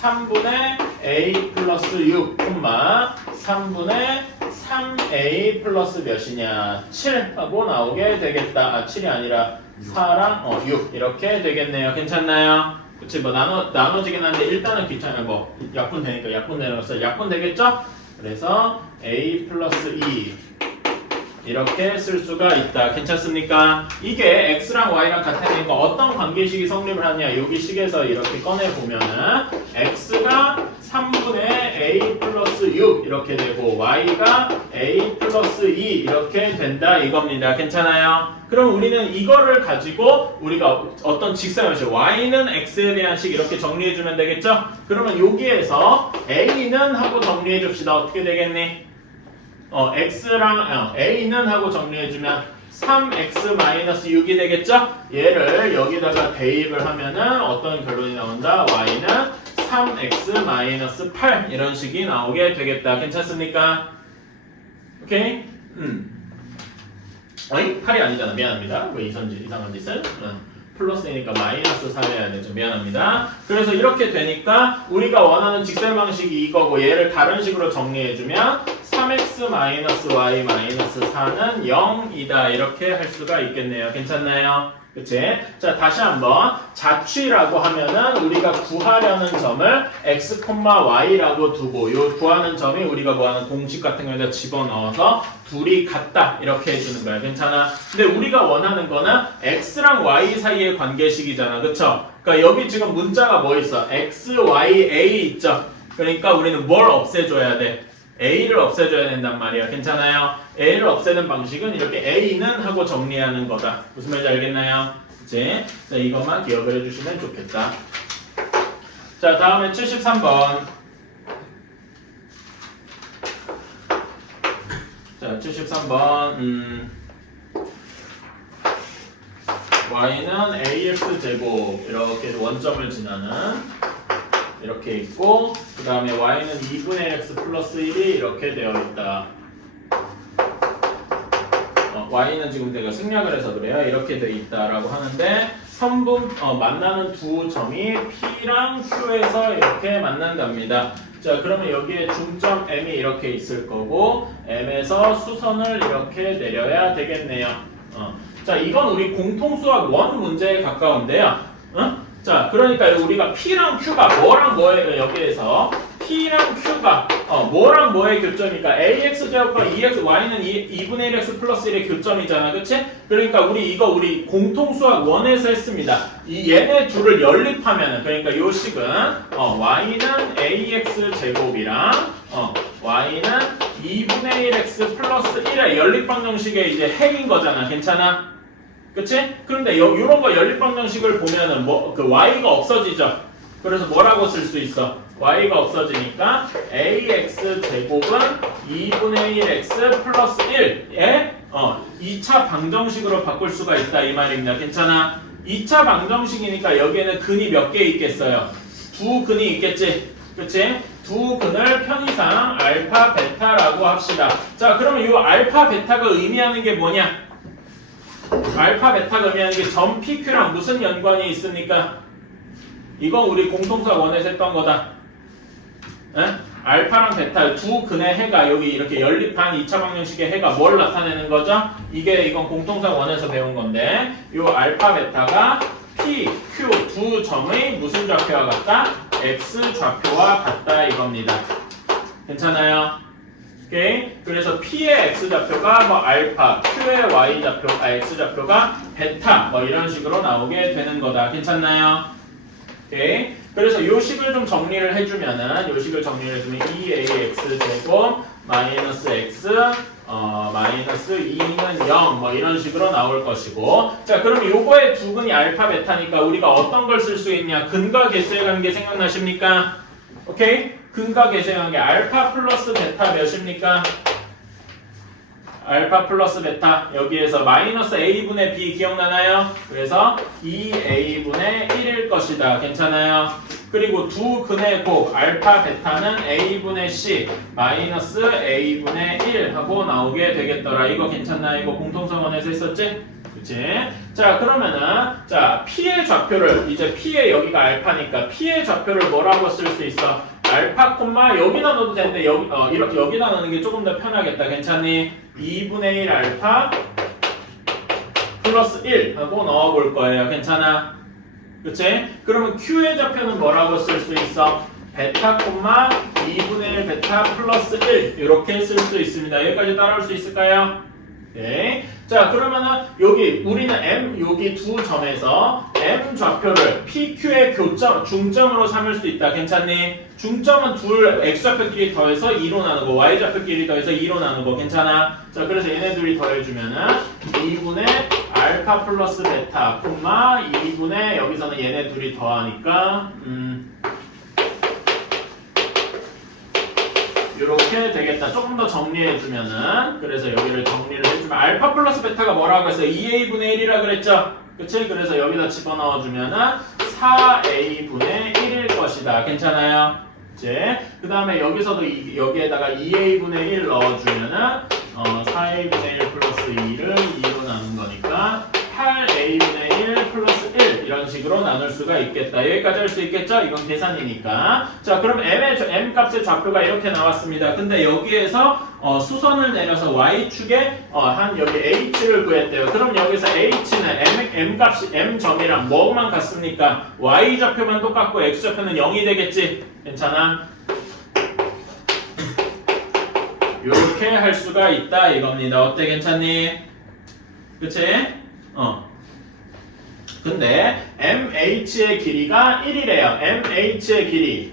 3분의 a 플러스 6, 3분의 3a 플러스 몇이냐 7 하고 나오게 되겠다. 7이 아니라 4랑 6 이렇게 되겠네요. 괜찮나요? 그치, 뭐 나눠지긴 한데 일단은 귀찮아요. 뭐 약분 되니까 약분 되는 거 써요. 약분 되겠죠? 그래서 a 플러스 2 이렇게 쓸 수가 있다. 괜찮습니까? 이게 x랑 y랑 같으니까 어떤 관계식이 성립을 하냐? 여기 식에서 이렇게 꺼내 보면은 x가 3분의 a 플러스 6 이렇게 되고 y가 a 플러스 2 이렇게 된다 이겁니다. 괜찮아요? 그럼 우리는 이거를 가지고 우리가 어떤 직사형식 y는 x에 대한 식 이렇게 정리해주면 되겠죠? 그러면 여기에서 a는 하고 정리해줍시다. 어떻게 되겠니? x랑 a는 하고 정리해주면 3x-6이 되겠죠? 얘를 여기다가 대입을 하면은 어떤 결론이 나온다? y는 3x-8 이런 식이 나오게 되겠다. 괜찮습니까? 오케이? 어이? 8이 아니잖아. 미안합니다. 왜 이상한 짓을? 플러스이니까 마이너스 4해야 되죠. 미안합니다. 그래서 이렇게 되니까 우리가 원하는 직설 방식이 이거고 얘를 다른 식으로 정리해주면 3x-y-4는 0이다. 이렇게 할 수가 있겠네요. 괜찮나요? 그치? 자, 다시 한번 자취라고 하면은 우리가 구하려는 점을 x, y라고 두고 요 구하는 점이 우리가 구하는 공식 같은 거에다 집어넣어서 둘이 같다 이렇게 해주는 거야. 괜찮아? 근데 우리가 원하는 거는 x랑 y 사이의 관계식이잖아. 그쵸? 그러니까 여기 지금 문자가 뭐 있어? x, y, a 있죠? 그러니까 우리는 뭘 없애줘야 돼? a를 없애줘야 된단 말이야. 괜찮아요? a를 없애는 방식은 이렇게 a는 하고 정리하는 거다. 무슨 말인지 알겠나요? 그치? 자, 이것만 기억을 해주시면 좋겠다. 자, 다음에 73번. 자, 73번. y는 ax제곱 이렇게 원점을 지나는 이렇게 있고 그 다음에 y는 2분의 x 플러스 1이 이렇게 되어 있다. y는 지금 내가 생략을 해서 그래요. 이렇게 되어 있다라고 하는데 만나는 두 점이 p랑 q에서 이렇게 만난답니다. 자, 그러면 여기에 중점 m이 이렇게 있을 거고 m에서 수선을 이렇게 내려야 되겠네요. 자, 이건 우리 공통수학 원 문제에 가까운데요. 자, 그러니까 우리가 P랑 Q가 뭐랑 뭐예요? 여기에서 P랑 Q가 뭐랑 뭐의 교점이니까 AX제곱과 2X, Y는 2분의 1X 플러스 1의 교점이잖아. 그치? 그러니까 우리 공통수학 원에서 했습니다. 이 얘네 둘을 연립하면은 그러니까 요 식은 Y는 AX제곱이랑 Y는 2분의 1X 플러스 1의 연립방정식의 이제 핵인 거잖아. 괜찮아? 그치? 그런데 요런 거 연립방정식을 보면은 그 y가 없어지죠. 그래서 뭐라고 쓸 수 있어? y가 없어지니까 ax 제곱은 2분의 1x 플러스 1의 2차 방정식으로 바꿀 수가 있다 이 말입니다. 괜찮아? 2차 방정식이니까 여기에는 근이 몇 개 있겠어요? 두 근이 있겠지? 그치? 두 근을 편의상 알파, 베타라고 합시다. 자, 그러면 이 알파, 베타가 의미하는 게 뭐냐? 알파, 베타가 의미하는 게 점 PQ랑 무슨 연관이 있습니까? 이건 우리 공통수학 원에서 했던 거다. 에? 알파랑 베타 두 근의 해가 여기 이렇게 연립한 2차 방정식의 해가 뭘 나타내는 거죠? 이건 공통수학 원에서 배운 건데 이 알파, 베타가 P, Q 두 점의 무슨 좌표와 같다? X 좌표와 같다 이겁니다. 괜찮아요? 오케이? 그래서 P의 X 좌표가 뭐 알파, Q의 Y 좌표, X 좌표가 베타 뭐 이런 식으로 나오게 되는 거다. 괜찮나요? 오케이? 그래서 요 식을 좀 정리를 해주면은 요 식을 정리를 해주면 2ax 제곱 마이너스 x 마이너스 2는 0 뭐 이런 식으로 나올 것이고 자 그럼 요거의 두 근이 알파 베타니까 우리가 어떤 걸 쓸 수 있냐 근과 계수의 관계 생각나십니까? 오케이? 근과 계수의 관계 알파 플러스 베타 몇입니까? 알파 플러스 베타 여기에서 마이너스 a분의 b 기억나나요? 그래서 2a분의 1일 것이다. 괜찮아요? 그리고 두 근의 곱 알파 베타는 a분의 c 마이너스 a분의 1 하고 나오게 되겠더라. 이거 괜찮나요? 이거 공통성원에서 했었지? 그치? 자 그러면은 자 p의 좌표를 이제 p의 여기가 알파니까 p의 좌표를 뭐라고 쓸 수 있어? 알파 콤마 여기다 넣어도 되는데 여기다 넣는 게 조금 더 편하겠다. 괜찮니? 2분의 1 알파 플러스 1 하고 넣어볼 거예요. 괜찮아? 그치? 그러면 Q의 좌표는 뭐라고 쓸 수 있어? 베타 콤마 2분의 1 베타 플러스 1 이렇게 쓸 수 있습니다. 여기까지 따라올 수 있을까요? 네. 자 그러면은 여기 우리는 M 여기 두 점에서 M 좌표를 PQ의 교점 중점으로 삼을 수 있다. 괜찮니? 중점은 둘 X좌표끼리 더해서 2로 나누고 Y좌표끼리 더해서 2로 나누고 괜찮아? 자 그래서 얘네 둘이 더해주면은 2분의 알파 플러스 베타 콤마 2분의 여기서는 얘네 둘이 더하니까 이렇게 되겠다. 조금 더 정리해주면은 그래서 여기를 정리를 해주면 알파 플러스 베타가 뭐라고 했어요? 2a분의 1이라 그랬죠? 그치? 그래서 여기다 집어넣어주면은 4a분의 1일 것이다. 괜찮아요? 그치? 그 다음에 여기서도 여기에다가 2a분의 1 넣어주면은 4a분의 1 플러스 2를 2로 나눈 거니까 8a분의 1 플러스 1 이런 식으로 나눌 수가 있겠다. 여기까지 할 수 있겠죠? 이건 계산이니까. 자, 그럼 m 값의 좌표가 이렇게 나왔습니다. 근데 여기에서 수선을 내려서 y축에 한 여기 h를 구했대요. 그럼 여기서 h는 m 값이 m 점이랑 뭐만 같습니까? y 좌표만 똑같고 x 좌표는 0이 되겠지? 괜찮아? 이렇게 할 수가 있다 이겁니다. 어때? 괜찮니? 그치? 근데 MH의 길이가 1이래요. MH의 길이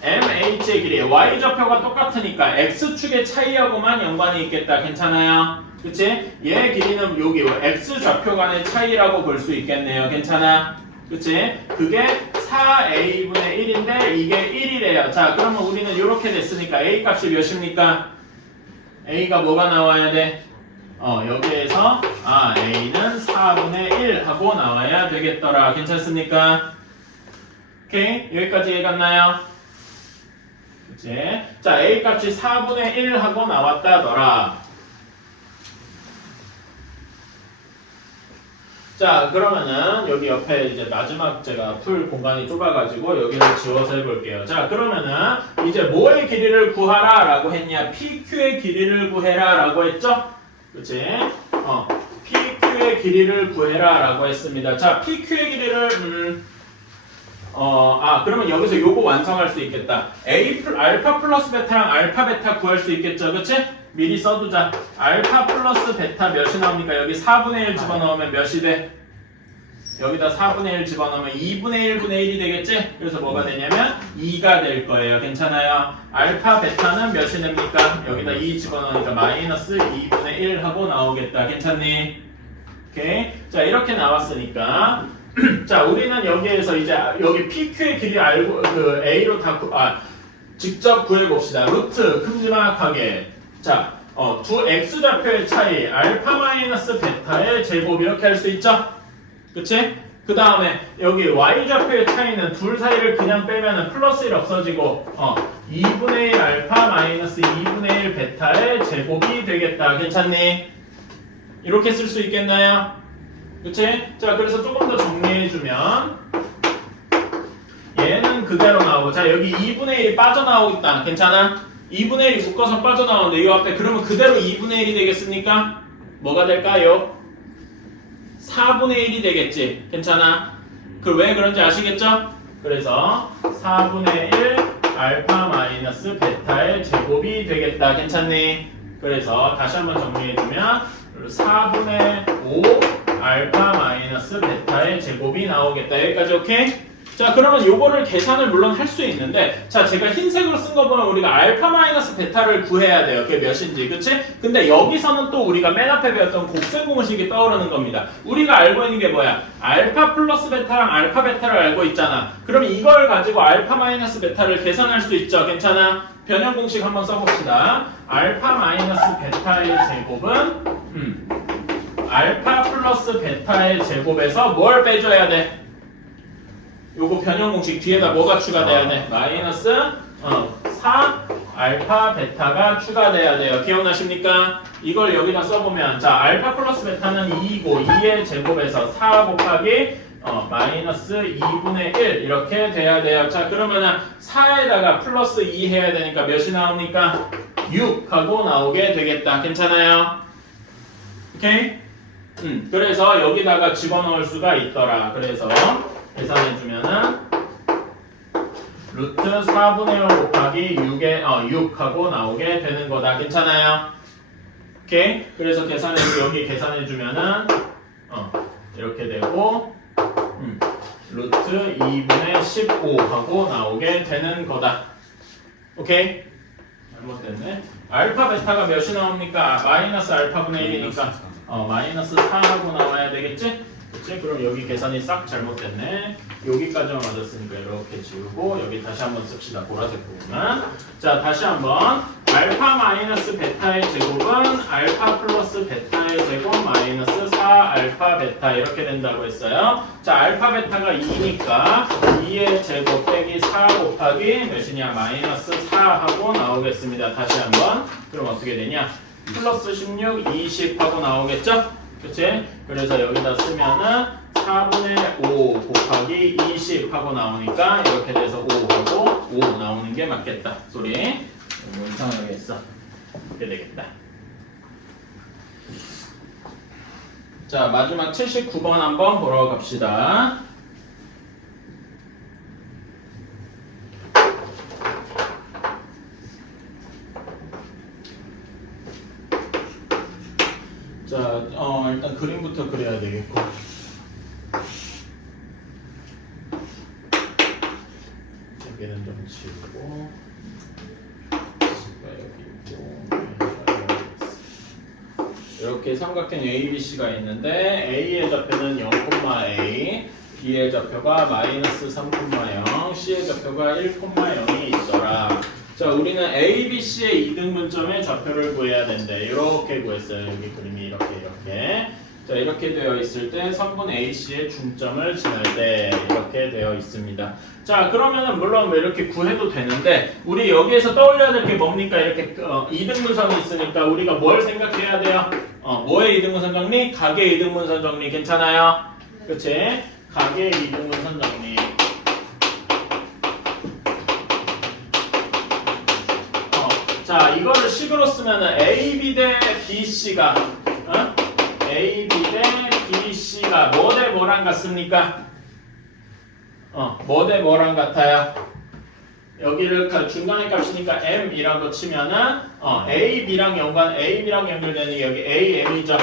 MH의 길이 Y좌표가 똑같으니까 X축의 차이하고만 연관이 있겠다. 괜찮아요? 그치? 얘 길이는 여기 X좌표 간의 차이라고 볼 수 있겠네요. 괜찮아? 그치? 그게 4A분의 1인데 이게 1이래요. 자 그러면 우리는 이렇게 됐으니까 A 값이 몇입니까? A가 뭐가 나와야 돼? 여기에서 A는 4분의 1 하고 나와야 되겠더라. 괜찮습니까? 오케이? 여기까지 이해 갔나요? 그치? 자, A 값이 4분의 1 하고 나왔다더라. 자, 그러면은 여기 옆에 이제 마지막 제가 풀 공간이 좁아가지고 여기를 지워서 해볼게요. 자, 그러면은 이제 뭐의 길이를 구하라 라고 했냐? PQ의 길이를 구해라 라고 했죠? 그치? PQ의 길이를 구해라 라고 했습니다. 자, PQ의 길이를 그러면 여기서 요거 완성할 수 있겠다. 알파 플러스 베타랑 알파 베타 구할 수 있겠죠? 그치? 미리 써두자. 알파 플러스 베타 몇이 나옵니까? 여기 4분의 1 집어넣으면 몇이 돼? 여기다 4분의 1 집어넣으면 2분의 1분의 1이 되겠지? 그래서 뭐가 되냐면 2가 될 거예요. 괜찮아요? 알파 베타는 몇이 됩니까? 여기다 2 집어넣으니까 마이너스 2분의 1 하고 나오겠다. 괜찮니? 오케이. 자, 이렇게 나왔으니까 자, 우리는 여기에서 이제 여기 PQ의 길이 알고 그 A로 직접 구해봅시다. 루트 큼지막하게. 자, 두 X좌표의 차이 알파 마이너스 베타의 제곱 이렇게 할 수 있죠? 그치? 그 다음에 여기 y좌표의 차이는 둘 사이를 그냥 빼면은 플러스 1 없어지고 2분의 1 알파 마이너스 2분의 1 베타의 제곱이 되겠다. 괜찮니? 이렇게 쓸 수 있겠나요? 그치? 자, 그래서 조금 더 정리해주면 얘는 그대로 나오고, 자, 여기 2분의 1이 빠져나오고 있다. 괜찮아? 2분의 1이 묶어서 빠져나오는데 이 앞에 그러면 그대로 2분의 1이 되겠습니까? 뭐가 될까요? 4분의 1이 되겠지. 괜찮아? 그 왜 그런지 아시겠죠? 그래서 4분의 1 알파 마이너스 베타의 제곱이 되겠다. 괜찮니? 그래서 다시 한번 정리해주면 4분의 5 알파 마이너스 베타의 제곱이 나오겠다. 여기까지 오케이? 자, 그러면 요거를 계산을 물론 할 수 있는데, 자, 제가 흰색으로 쓴 거 보면 우리가 알파 마이너스 베타를 구해야 돼요. 그게 몇인지, 그치? 근데 여기서는 또 우리가 맨 앞에 배웠던 곱셈 공식이 떠오르는 겁니다. 우리가 알고 있는 게 뭐야? 알파 플러스 베타랑 알파 베타를 알고 있잖아. 그럼 이걸 가지고 알파 마이너스 베타를 계산할 수 있죠. 괜찮아? 변형 공식 한번 써봅시다. 알파 마이너스 베타의 제곱은 알파 플러스 베타의 제곱에서 뭘 빼줘야 돼? 요거 변형 공식 뒤에다 뭐가 추가돼야 돼? 마이너스 4 알파 베타가 추가돼야 돼요. 기억나십니까? 이걸 여기다 써보면, 자, 알파 플러스 베타는 2이고 2의 제곱에서 4 곱하기 마이너스 2분의 1 이렇게 돼야 돼요. 자, 그러면은 4에다가 플러스 2 해야 되니까 몇이 나옵니까? 6 하고 나오게 되겠다. 괜찮아요? 오케이? 그래서 여기다가 집어넣을 수가 있더라. 그래서 계산해주면은 루트 4분의 5 곱하기 6 하고 나오게 되는 거다. 괜찮아요? 오케이? 그래서 여기 계산해주면은 이렇게 되고 루트 2분의 15 하고 나오게 되는 거다. 오케이? 잘못됐네. 알파 베타가 몇이 나옵니까? 마이너스 알파분의 1이니까 마이너스 4 하고 나와야 되겠지? 그치? 그럼 여기 계산이 싹 잘못됐네. 여기까지만 맞았으니까 이렇게 지우고 여기 다시 한번 씁시다. 보라색 부분만. 자, 다시 한번 알파 마이너스 베타의 제곱은 알파 플러스 베타의 제곱 마이너스 4 알파 베타 이렇게 된다고 했어요. 자, 알파 베타가 2니까 2의 제곱 빼기 4 곱하기 몇이냐? 마이너스 4 하고 나오겠습니다. 다시 한번. 그럼 어떻게 되냐? 플러스 16, 20 하고 나오겠죠? 그치? 그래서 여기다 쓰면은 4분의 5 곱하기 20 하고 나오니까 이렇게 돼서 5 하고 5 나오는 게 맞겠다. 소리. 이상하게 했어. 이렇게 되겠다. 자, 마지막 79번 한번 보러 갑시다. 자, 일단 그림부터 그려야 되겠고. 여기는 좀 지우고. 여기 있고. 이렇게 삼각형 ABC가 있는데 A의 좌표는 0,A, B의 좌표가 마이너스 3,0, C의 좌표가 1,0이 있더라. 자, 우리는 A, B, C의 이등분점의 좌표를 구해야 된대. 이렇게 구했어요. 여기 그림이 이렇게. 자, 이렇게 되어 있을 때 선분 AC의 중점을 지날 때 이렇게 되어 있습니다. 자, 그러면은 물론 이렇게 구해도 되는데 우리 여기에서 떠올려야 될 게 뭡니까? 이렇게 이등분선이 있으니까 우리가 뭘 생각해야 돼요? 뭐의 이등분선 정리? 각의 이등분선 정리. 괜찮아요? 그치? 각의 이등분선 정리. 자, 이거를 식으로 쓰면은 AB 대 BC가 AB 대 BC가 뭐 대 뭐랑 같습니까? 뭐 대 뭐랑 같아요? 여기를 중간의 값이니까 M이라고 치면은 AB랑 연결되는 게 여기 AM이죠.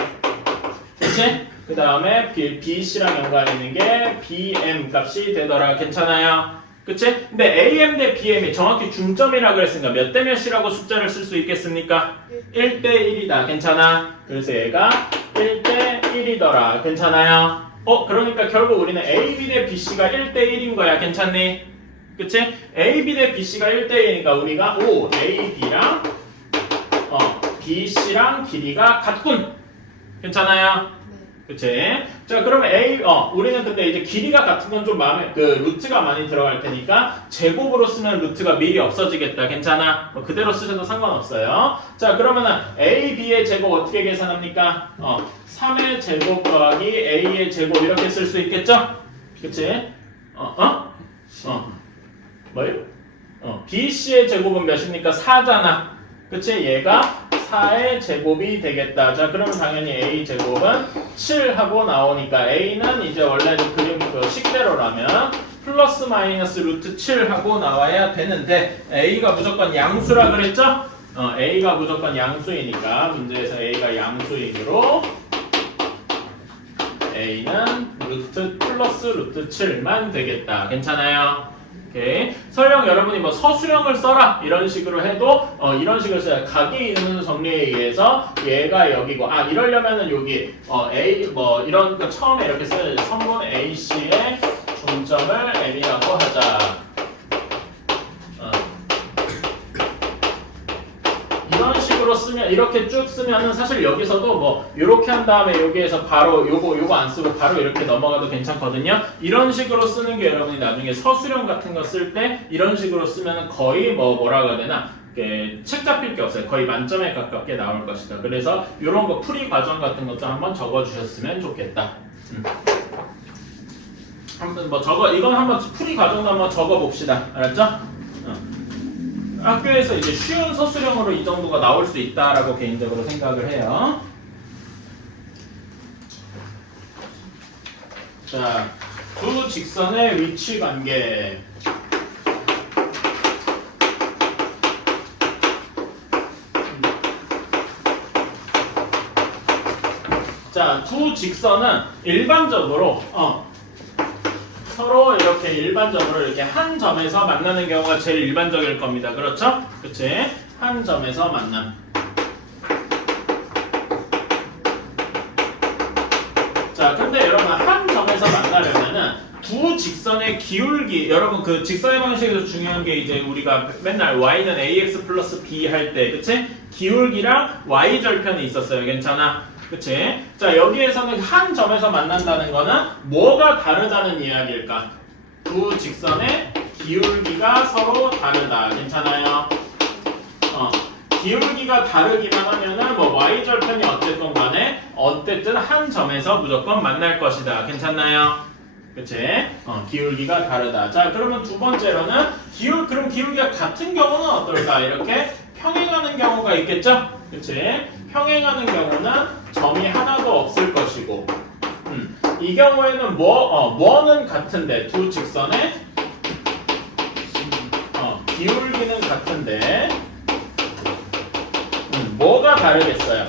그치? 그 다음에 BC랑 연관이 있는 게 BM 값이 되더라. 괜찮아요? 그치? 근데 AM 대 BM이 정확히 중점이라 그랬으니까 몇 대 몇이라고 숫자를 쓸 수 있겠습니까? 1대 1이다. 괜찮아? 그래서 얘가 1대 1이더라. 괜찮아요? 그러니까 결국 우리는 AB 대 BC가 1대 1인 거야. 괜찮니? 그치? AB 대 BC가 1대 1이니까 우리가 AB랑 BC랑 길이가 같군. 괜찮아요? 그치? 자, 그러면 우리는 근데 이제 길이가 같은 건 좀 루트가 많이 들어갈 테니까 제곱으로 쓰면 루트가 미리 없어지겠다. 괜찮아? 뭐 그대로 쓰셔도 상관없어요. 자, 그러면은 A, B의 제곱 어떻게 계산합니까? 3의 제곱 더하기 A의 제곱 이렇게 쓸 수 있겠죠? 그치? 뭐요? B, C의 제곱은 몇입니까? 4잖아. 그치? 얘가 4의 제곱이 되겠다. 자, 그러면 당연히 A 제곱은 7하고 나오니까 A는 이제 원래 그림 그 식대로라면 플러스 마이너스 루트 7하고 나와야 되는데 A가 무조건 양수라 그랬죠? A가 무조건 양수이니까 문제에서 A가 양수이므로 A는 루트 플러스 루트 7만 되겠다. 괜찮아요? 오케이. 설령 여러분이 뭐 서술형을 써라 이런 식으로 해도 이런 식으로 써야 각이 있는 정리에 의해서 얘가 여기고 이러려면은 여기 A 뭐 이런 거 처음에 이렇게 써야 돼. 선분 AC의 중점을 M이라고 하자. 이런 식으로 쓰면 이렇게 쭉 쓰면은 사실 여기서도 뭐 이렇게 한 다음에 여기에서 바로 요거 안 쓰고 바로 이렇게 넘어가도 괜찮거든요. 이런 식으로 쓰는 게 여러분이 나중에 서술형 같은 거 쓸 때 이런 식으로 쓰면은 거의 뭐라고 해야 되나 책 잡힐 게 없어요. 거의 만점에 가깝게 나올 것이다. 그래서 이런 거 풀이 과정 같은 것도 한번 적어주셨으면 좋겠다. 한번 이건 한번 풀이 과정도 한번 적어봅시다. 알았죠? 학교에서 이제 쉬운 서술형으로 이 정도가 나올 수 있다라고 개인적으로 생각을 해요. 자, 두 직선의 위치 관계. 자, 두 직선은 일반적으로 서로 이렇게 일반적으로 이렇게 한 점에서 만나는 경우가 제일 일반적일 겁니다. 그렇죠? 그치? 한 점에서 만남. 자, 근데 여러분 한 점에서 만나려면은 두 직선의 기울기, 여러분 그 직선의 방식에서 중요한 게 이제 우리가 맨날 y는 ax 플러스 b 할 때, 그치? 기울기랑 y절편이 있었어요. 괜찮아? 그치? 자, 여기에서는 한 점에서 만난다는 거는 뭐가 다르다는 이야기일까? 두 직선의 기울기가 서로 다르다. 괜찮아요? 기울기가 다르기만 하면은 뭐 y절편이 어쨌건 간에 어쨌든 한 점에서 무조건 만날 것이다. 괜찮나요? 그치? 기울기가 다르다. 자, 그러면 두 번째로는 그럼 기울기가 같은 경우는 어떨까? 이렇게 평행하는 경우가 있겠죠? 그치? 평행하는 경우는 점이 하나도 없을 것이고, 이 경우에는 뭐는 같은데 두 직선의 기울기는 같은데 뭐가 다르겠어요?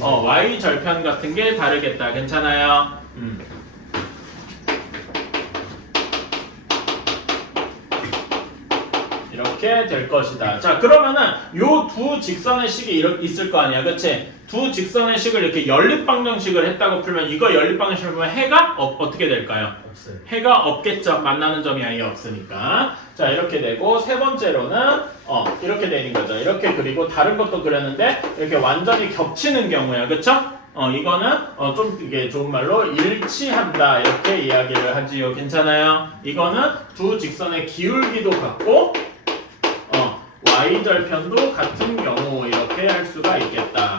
y 절편 같은 게 다르겠다. 괜찮아요? 이렇게 될 것이다. 자, 그러면은 요 두 직선의 식이 있을 거 아니야, 그치? 두 직선의 식을 이렇게 연립방정식을 했다고 풀면 이거 연립방정식을 보면 해가 어떻게 될까요? 없어요. 해가 없겠죠. 만나는 점이 아예 없으니까. 자, 이렇게 되고 세 번째로는 이렇게 되는 거죠. 이렇게 그리고 다른 것도 그렸는데 이렇게 완전히 겹치는 경우야, 그쵸? 이거는 좀 이게 좋은 말로 일치한다 이렇게 이야기를 하지요. 괜찮아요? 이거는 두 직선의 기울기도 같고 y절편도 같은 경우 이렇게 할 수가 있겠다.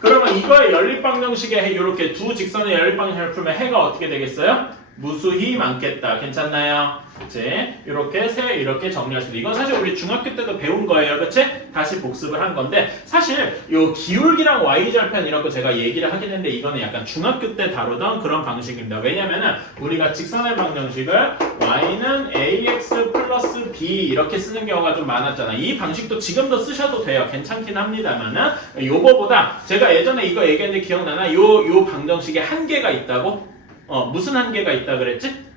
그러면 이거의 연립방정식에 이렇게 두 직선의 연립방정식을 풀면 해가 어떻게 되겠어요? 무수히 많겠다. 괜찮나요? 그치? 이렇게 정리할 수도. 이건 사실 우리 중학교 때도 배운 거예요. 그치? 다시 복습을 한 건데 사실 요 기울기랑 y절편 이런 거 제가 얘기를 하긴 했는데 이거는 약간 중학교 때 다루던 그런 방식입니다. 왜냐면은 우리가 직선의 방정식을 y는 ax 플러스 b 이렇게 쓰는 경우가 좀 많았잖아. 이 방식도 지금도 쓰셔도 돼요. 괜찮긴 합니다만은 요거보다 제가 예전에 이거 얘기했는데 기억나나? 요 방정식에 한계가 있다고? 무슨 한계가 있다 그랬지?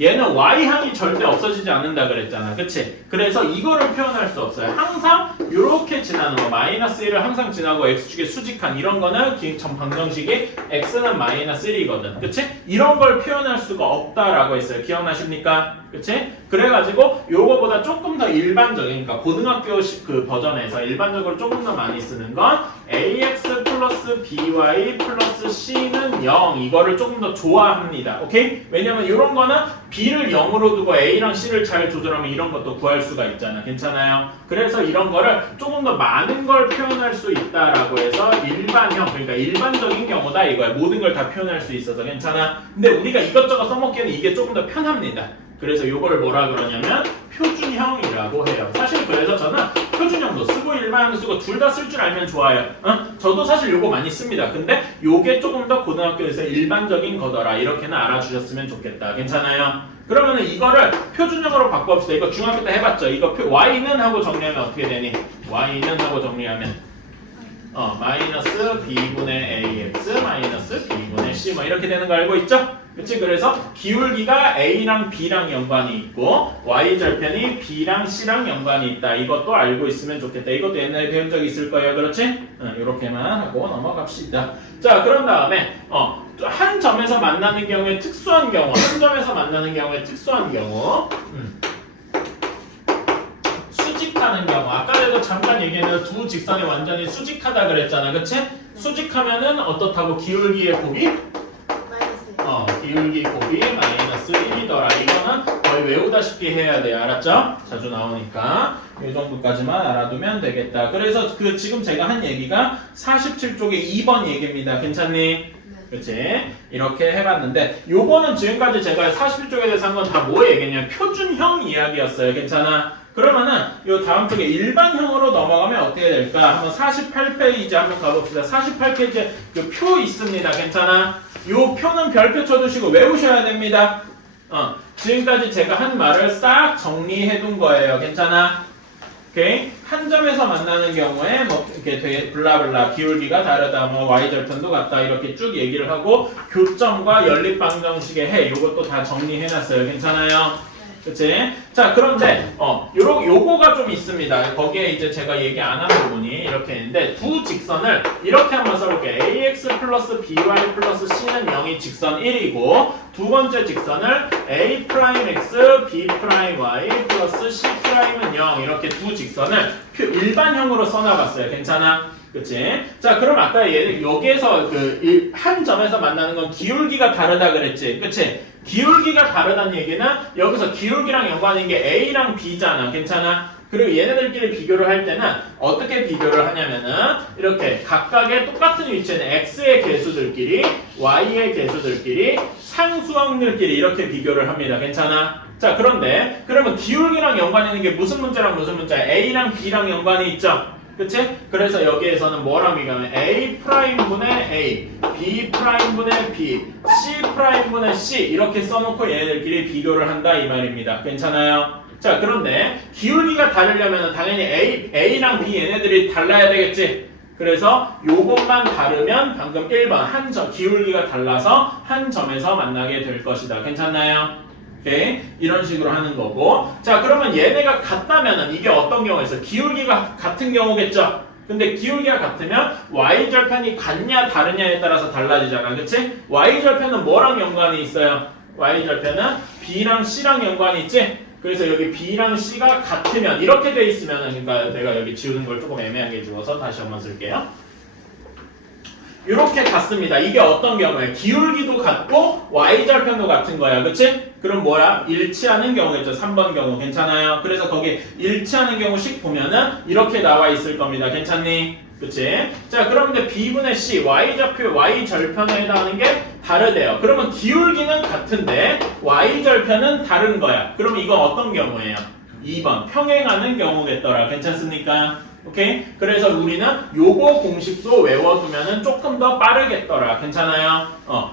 얘는 y항이 절대 없어지지 않는다 그랬잖아. 그치? 그래서 이거를 표현할 수 없어요. 항상 이렇게 지나는 거. 마이너스 1을 항상 지나고 x축에 수직한 이런 거는 전 방정식이 x는 마이너스 1이거든. 그치? 이런 걸 표현할 수가 없다라고 했어요. 기억나십니까? 그치? 그래가지고 요거보다 조금 더 일반적인, 그러니까 고등학교 그 버전에서 일반적으로 조금 더 많이 쓰는 건 ax 플러스 by 플러스 c는 0 이거를 조금 더 좋아합니다. 오케이? 왜냐면 이런 거는 b를 0으로 두고 a랑 c를 잘 조절하면 이런 것도 구할 수가 있잖아. 괜찮아요? 그래서 이런 거를 조금 더 많은 걸 표현할 수 있다라고 해서 일반형, 그러니까 일반적인 경우다 이거야. 모든 걸 다 표현할 수 있어서 괜찮아? 근데 우리가 이것저것 써먹기에는 이게 조금 더 편합니다. 그래서 이걸 뭐라 그러냐면 표준형이라고 해요. 사실 그래서 저는 표준형도 쓰고 일반형도 쓰고 둘 다 쓸 줄 알면 좋아요. 저도 사실 요거 많이 씁니다. 근데 요게 조금 더 고등학교에서 일반적인 거더라. 이렇게는 알아주셨으면 좋겠다. 괜찮아요? 그러면 이거를 표준형으로 바꿔봅시다. 이거 중학교 때 해봤죠? 이거 y는 하고 정리하면 어떻게 되니? y는 하고 정리하면 마이너스 b분의 ax 마이너스 b분의 c 뭐 이렇게 되는 거 알고 있죠? 그치? 그래서 기울기가 a랑 b랑 연관이 있고 y절편이 b랑 c랑 연관이 있다. 이것도 알고 있으면 좋겠다. 이것도 옛날에 배운 적 있을 거예요. 그렇지? 이렇게만 하고 넘어갑시다. 자, 그런 다음에 한 점에서 만나는 경우에 특수한 경우, 한 점에서 만나는 경우에 특수한 경우 수직하는 경우, 아까 전에도 잠깐 얘기했는데 두 직선이 완전히 수직하다 그랬잖아. 그치? 수직하면은 어떻다고? 기울기의 곱이? 기울기 곱이 마이너스 1이더라. 이거는 거의 외우다시피 해야 돼요. 알았죠? 자주 나오니까 이 정도까지만 알아두면 되겠다. 그래서 지금 제가 한 얘기가 47쪽의 2번 얘기입니다. 괜찮니? 그치? 이렇게 해봤는데 요거는 지금까지 제가 41쪽에 대해서 한 건 다 뭐 얘기했냐면 표준형 이야기였어요. 괜찮아? 그러면은 요 다음 쪽에 일반형으로 넘어가면 어떻게 될까? 한번 48페이지 한번 가봅시다. 48페이지에 그 표 있습니다. 괜찮아? 요 표는 별표 쳐두시고 외우셔야 됩니다. 지금까지 제가 한 말을 싹 정리해 둔 거예요. 괜찮아? 오케이? 한 점에서 만나는 경우에 뭐 이렇게 되게 블라블라 기울기가 다르다, 뭐 y절편도 같다 이렇게 쭉 얘기를 하고 교점과 연립방정식의 해 요것도 다 정리해 놨어요. 괜찮아요? 그치? 자, 그런데 요거가 좀 있습니다. 거기에 이제 제가 얘기 안 한 부분이 이렇게 있는데 두 직선을 이렇게 한번 써볼게요. ax 플러스 by 플러스 c는 0이 직선 1이고 두 번째 직선을 a'(x) b'(y) 플러스 c'은 0 이렇게 두 직선을 일반형으로 써놔봤어요. 괜찮아? 그치? 자, 그럼 아까 여기에서 한 점에서 만나는 건 기울기가 다르다 그랬지? 그치? 기울기가 다르다는 얘기는 여기서 기울기랑 연관인 게 A랑 B잖아. 괜찮아? 그리고 얘네들끼리 비교를 할 때는 어떻게 비교를 하냐면은 이렇게 각각의 똑같은 위치에는 X의 개수들끼리 Y의 개수들끼리 상수항들끼리 이렇게 비교를 합니다. 괜찮아? 자, 그런데 그러면 기울기랑 연관이 있는 게 무슨 문자랑 무슨 문자야? A랑 B랑 연관이 있죠? 그치? 그래서 여기에서는 뭐라고 얘기하면 A'분의 A, B'분의 B, C'분의 C 이렇게 써놓고 얘네들끼리 비교를 한다 이 말입니다. 괜찮아요? 자, 그런데 기울기가 다르려면 당연히 A랑 B 얘네들이 달라야 되겠지? 그래서 요것만 다르면 방금 1번 한 점, 기울기가 달라서 한 점에서 만나게 될 것이다. 괜찮나요? 오케이? 이런 식으로 하는 거고. 자, 그러면 얘네가 같다면은 이게 어떤 경우가 있어? 기울기가 같은 경우겠죠? 근데 기울기가 같으면 y절편이 같냐 다르냐에 따라서 달라지잖아. 그치? y절편은 뭐랑 연관이 있어요? y절편은 b랑 c랑 연관이 있지? 그래서 여기 b랑 c가 같으면 이렇게 돼 있으면 그러니까 내가 여기 지우는 걸 조금 애매하게 지워서 다시 한번 쓸게요. 이렇게 같습니다. 이게 어떤 경우에 기울기도 같고 y절편도 같은 거야. 그치? 그럼 뭐야? 일치하는 경우겠죠. 3번 경우. 괜찮아요? 그래서 거기 일치하는 경우씩 보면은 이렇게 나와 있을 겁니다. 괜찮니? 그치? 자, 그런데 b분의 c, y좌표, y절편에 해당하는 게 다르대요. 그러면 기울기는 같은데 y절편은 다른 거야. 그러면 이건 어떤 경우예요? 2번. 평행하는 경우겠더라. 괜찮습니까? 오케이? 그래서 우리는 요거 공식도 외워두면은 조금 더 빠르겠더라. 괜찮아요?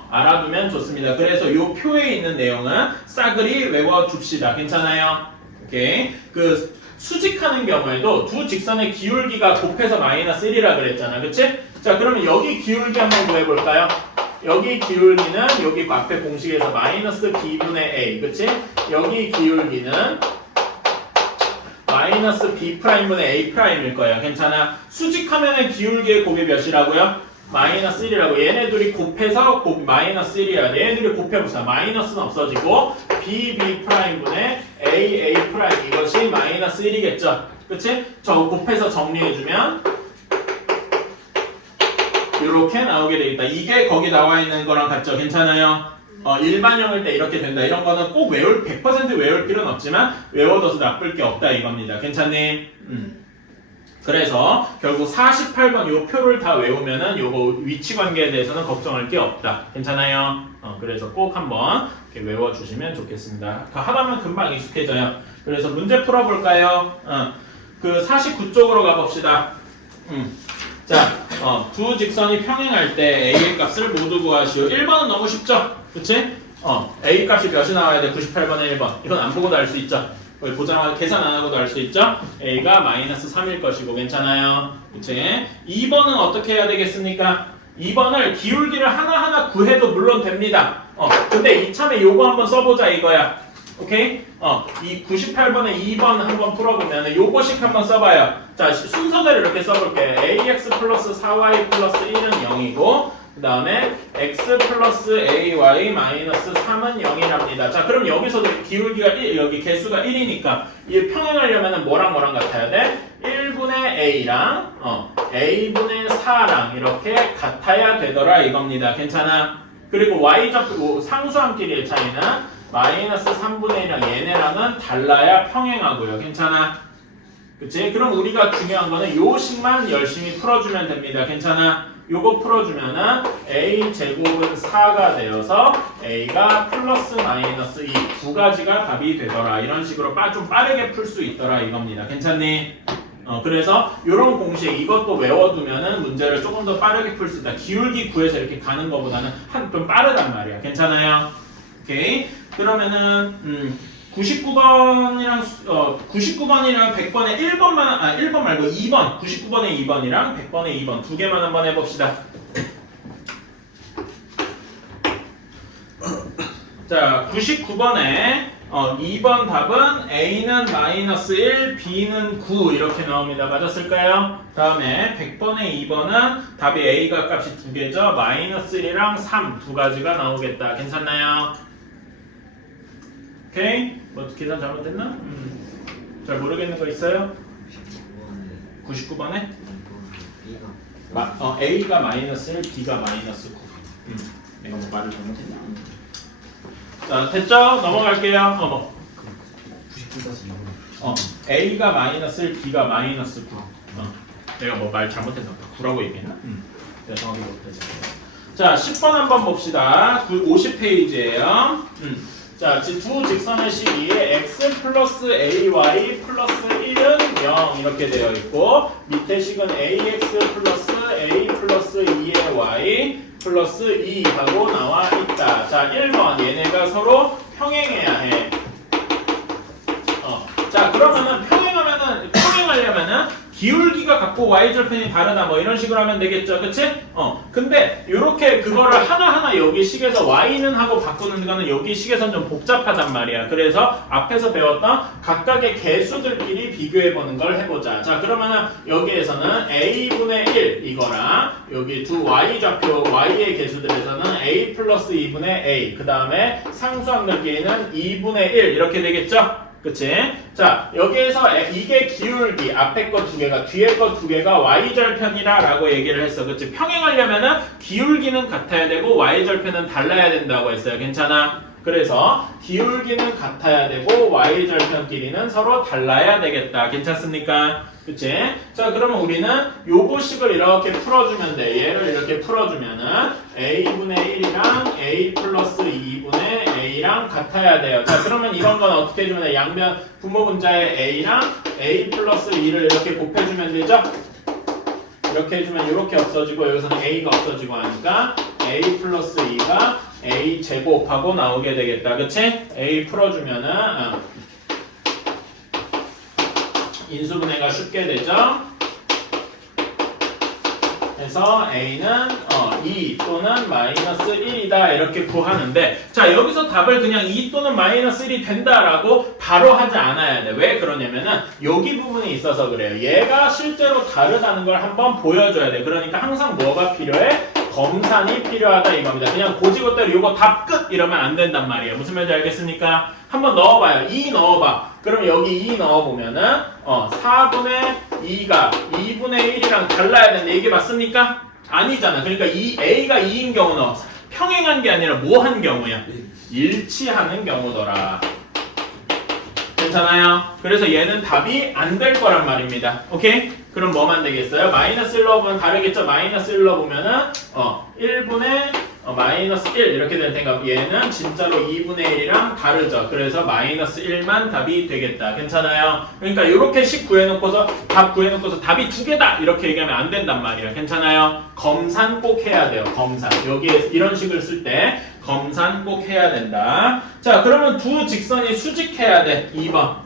알아두면 좋습니다. 그래서 요 표에 있는 내용은 싸그리 외워줍시다. 괜찮아요? 오케이? 수직하는 경우에도 두 직선의 기울기가 곱해서 마이너스 1이라 그랬잖아. 그치? 자, 그러면 여기 기울기 한번 구해볼까요? 여기 기울기는 여기 앞에 공식에서 마이너스 b분의 a. 그치? 여기 기울기는 마이너스 b'분의 a'일 거예요. 괜찮아? 수직하면은 기울기의 곱이 몇이라고요? 마이너스 1이라고. 얘네들이 곱해서 마이너스 1이야. 얘네들이 곱해보자. 마이너스는 없어지고 b'분의 a 이것이 마이너스 1이겠죠? 그치? 저 곱해서 정리해주면 이렇게 나오게 되겠다. 이게 거기 나와 있는 거랑 같죠? 괜찮아요? 일반형일 때 이렇게 된다. 이런 거는 꼭 100% 외울 필요는 없지만 외워둬서 나쁠 게 없다 이겁니다. 괜찮니? 그래서 결국 48번 요 표를 다 외우면은 요거 위치 관계에 대해서는 걱정할 게 없다. 괜찮아요? 그래서 꼭 한번 이렇게 외워주시면 좋겠습니다. 하다면 금방 익숙해져요. 그래서 문제 풀어볼까요? 그 49쪽으로 가봅시다. 자, 두 직선이 평행할 때 A의 값을 모두 구하시오. 1번은 너무 쉽죠? 그치? A 값이 몇이 나와야 돼? 98번에 1번. 이건 안 보고도 알 수 있죠? 보자마자 계산 안 하고도 알 수 있죠? A가 마이너스 3일 것이고 괜찮아요? 그치? 2번은 어떻게 해야 되겠습니까? 2번을 기울기를 하나하나 구해도 물론 됩니다. 근데 이참에 요거 한번 써보자 이거야. 오케이? 이 98번에 2번 한번 풀어보면 요거씩 한번 써봐요. 자, 순서대로 이렇게 써볼게요. ax 플러스 4y 플러스 1은 0이고 그 다음에 x 플러스 ay 마이너스 3은 0이랍니다. 자, 그럼 여기서도 기울기가 1, 여기 개수가 1이니까 이 평행하려면 뭐랑 같아야 돼? 1분의 a랑 a분의 4랑 이렇게 같아야 되더라 이겁니다. 괜찮아? 그리고 y좌표 상수함끼리의 차이는 마이너스 3분의 1이랑 얘네랑은 달라야 평행하고요. 괜찮아? 그치? 그럼 우리가 중요한 거는 요식만 열심히 풀어주면 됩니다. 괜찮아? 요거 풀어주면은 a 제곱은 4가 되어서 a가 플러스 마이너스 이 두 가지가 답이 되더라. 이런 식으로 좀 빠르게 풀 수 있더라 이겁니다. 괜찮니? 그래서 요런 공식 이것도 외워두면은 문제를 조금 더 빠르게 풀 수 있다. 기울기 구해서 이렇게 가는 것보다는 좀 빠르단 말이야. 괜찮아요? 오케이. 그러면은 99번이랑 100번에 1번 말고 2번 99번에 2번이랑 100번에 2번 두 개만 한번 해봅시다. 자, 99번에 2번 답은 A는 마이너스 1, B는 9 이렇게 나옵니다. 맞았을까요? 다음에 100번에 2번은 답이 A가 값이 두 개죠. 마이너스 1이랑 3 두 가지가 나오겠다. 괜찮나요? 오케이? 뭐 계산 잘못됐나? 잘 모르겠는 거 있어요? 99번에? A가 마이너스 1, B가 마이너스 9. 내가 뭐 말을 잘못했냐? 자, 됐죠? 넘어갈게요. 99까지 A가 마이너스 1, B가 마이너스 9. 내가 뭐 말 잘못했나? 9라고 얘기했나? 내가 정확히 못했어. 자, 10번 한번 봅시다. 50페이지에요. 자, 두 직선의 식이에 x 플러스 ay 플러스 1은 0 이렇게 되어 있고 밑에 식은 ax 플러스 a 플러스 2의 y 플러스 2 하고 나와 있다. 자, 1번 얘네가 서로 평행해야 해. 자, 그러면은 평행하려면은 기울기가 갖고 y절편이 다르다 뭐 이런 식으로 하면 되겠죠. 그치? 근데 요렇게 그거를 하나하나 여기 식에서 y는 하고 바꾸는 거는 여기 식에선 좀 복잡하단 말이야. 그래서 앞에서 배웠던 각각의 개수들끼리 비교해보는 걸 해보자. 자, 그러면은 여기에서는 a분의 1 이거랑 여기 두 y좌표 y의 개수들에서는 a 플러스 2분의 a 그 다음에 상수함들끼리는 2분의 1 이렇게 되겠죠? 그치? 자, 여기에서 이게 기울기, 앞에 거 두 개가, 뒤에 거 두 개가 y절편이라 라고 얘기를 했어. 그치? 평행하려면은 기울기는 같아야 되고 y절편은 달라야 된다고 했어요. 괜찮아? 그래서 기울기는 같아야 되고 y절편끼리는 서로 달라야 되겠다. 괜찮습니까? 그치? 자, 그러면 우리는 요거식을 이렇게 풀어주면 돼. 얘를 이렇게 풀어주면은 a분의 1이랑 a 플러스 2분의 a랑 같아야 돼요. 자, 그러면 이런 건 어떻게 해주면 돼? 양변 분모 분자의 a랑 a 플러스 2를 이렇게 곱해주면 되죠? 이렇게 해주면 이렇게 없어지고 여기서는 a가 없어지고 하니까 a 플러스 2가 a 제곱하고 나오게 되겠다. 그치? a 풀어주면은 인수분해가 쉽게 되죠. 그래서 a는 2 또는 마이너스 1이다 이렇게 구하는데 자 여기서 답을 그냥 2 또는 마이너스 1이 된다라고 바로 하지 않아야 돼. 왜 그러냐면은 여기 부분이 있어서 그래요. 얘가 실제로 다르다는 걸 한번 보여줘야 돼. 그러니까 항상 뭐가 필요해? 검산이 필요하다 이겁니다. 그냥 고지고대로 요거 답 끝 이러면 안 된단 말이에요. 무슨 말인지 알겠습니까? 한번 넣어봐요. 2 넣어봐. 그럼 여기 2 넣어보면은 4분의 2가 2분의 1이랑 달라야 되는데 이게 맞습니까? 아니잖아. 그러니까 이 A가 2인 경우는 평행한 게 아니라 뭐 한 경우야? 일치하는 경우더라. 괜찮아요? 그래서 얘는 답이 안 될 거란 말입니다. 오케이? 그럼 뭐만 되겠어요? 마이너스 1로 보면 다르겠죠? 마이너스 1로 보면은 1분의 마이너스 1 이렇게 될 테니까 얘는 진짜로 2분의 1이랑 다르죠. 그래서 마이너스 1만 답이 되겠다. 괜찮아요? 그러니까 이렇게 식 구해놓고서 답 구해놓고서 답이 두 개다 이렇게 얘기하면 안 된단 말이야. 괜찮아요? 검산 꼭 해야 돼요. 검산. 여기에 이런 식을 쓸 때 검산 꼭 해야 된다. 자, 그러면 두 직선이 수직해야 돼. 2번.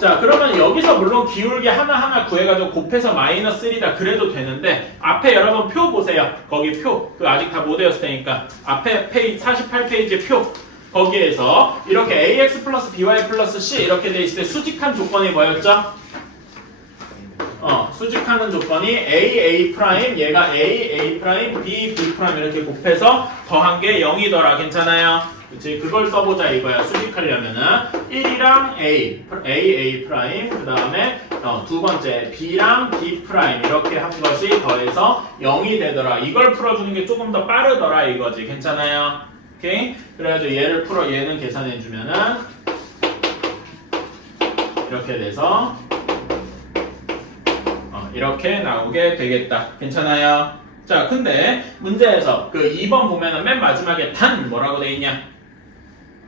자, 그러면 여기서 물론 기울기 하나하나 구해가지고 곱해서 마이너스 1이다 그래도 되는데 앞에 여러분 표 보세요. 거기 표. 그 아직 다 못 외웠을 테니까 앞에 페이지 48페이지 표. 거기에서 이렇게 ax 플러스 by 플러스 c 이렇게 돼 있을 때 수직한 조건이 뭐였죠? 수직하는 조건이 a 프라임 얘가 a 프라임 b 프라임 이렇게 곱해서 더한 게 0이더라. 괜찮아요? 그치? 그걸 써보자 이거야. 수직하려면은 1이랑 a 프라임 그 다음에 두 번째 b랑 b 프라임 이렇게 한 것이 더해서 0이 되더라. 이걸 풀어주는 게 조금 더 빠르더라 이거지. 괜찮아요? 오케이? 그래가지고 얘를 얘는 계산해주면은 이렇게 돼서 이렇게 나오게 되겠다. 괜찮아요? 자, 근데 문제에서 그 2번 보면은 맨 마지막에 단 뭐라고 돼 있냐?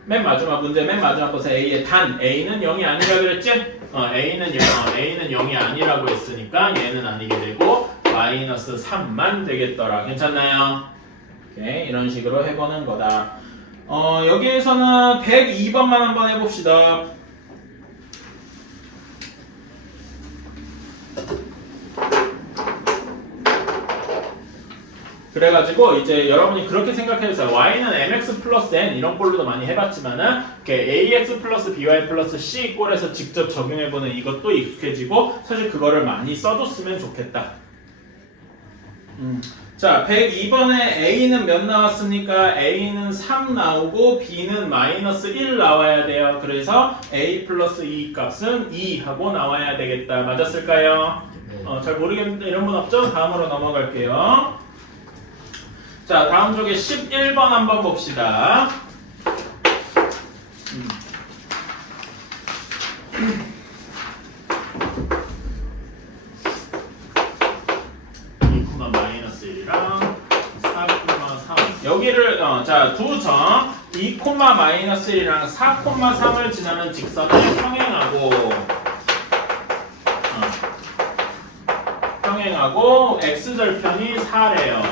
맨 마지막 문제 맨 마지막 것에 A의 단 A는 0이 아니라 그랬지? A는 0이 아니라고 했으니까 얘는 아니게 되고 마이너스 3만 되겠더라. 괜찮나요? 오케이, 이런 식으로 해보는 거다. 여기에서는 102번만 한번 해봅시다. 그래가지고 이제 여러분이 그렇게 생각해주세요. y는 mx 플러스 n 이런 꼴로도 많이 해봤지만은 ax 플러스 by 플러스 c 꼴에서 직접 적용해보는 이것도 익숙해지고 사실 그거를 많이 써줬으면 좋겠다. 자, 102번에 a는 몇 나왔습니까? a는 3 나오고 b는 마이너스 1 나와야 돼요. 그래서 a 플러스 2 값은 2 하고 나와야 되겠다. 맞았을까요? 잘 모르겠는데 이런 분 없죠? 다음으로 넘어갈게요. 자, 다음 쪽에 11번 한번 봅시다. 마이너스 1이랑 4,3 여기를 자, 두 점 2, 마이너스 1이랑 4,3을 지나는 직선을 평행하고 x절편이 4래요.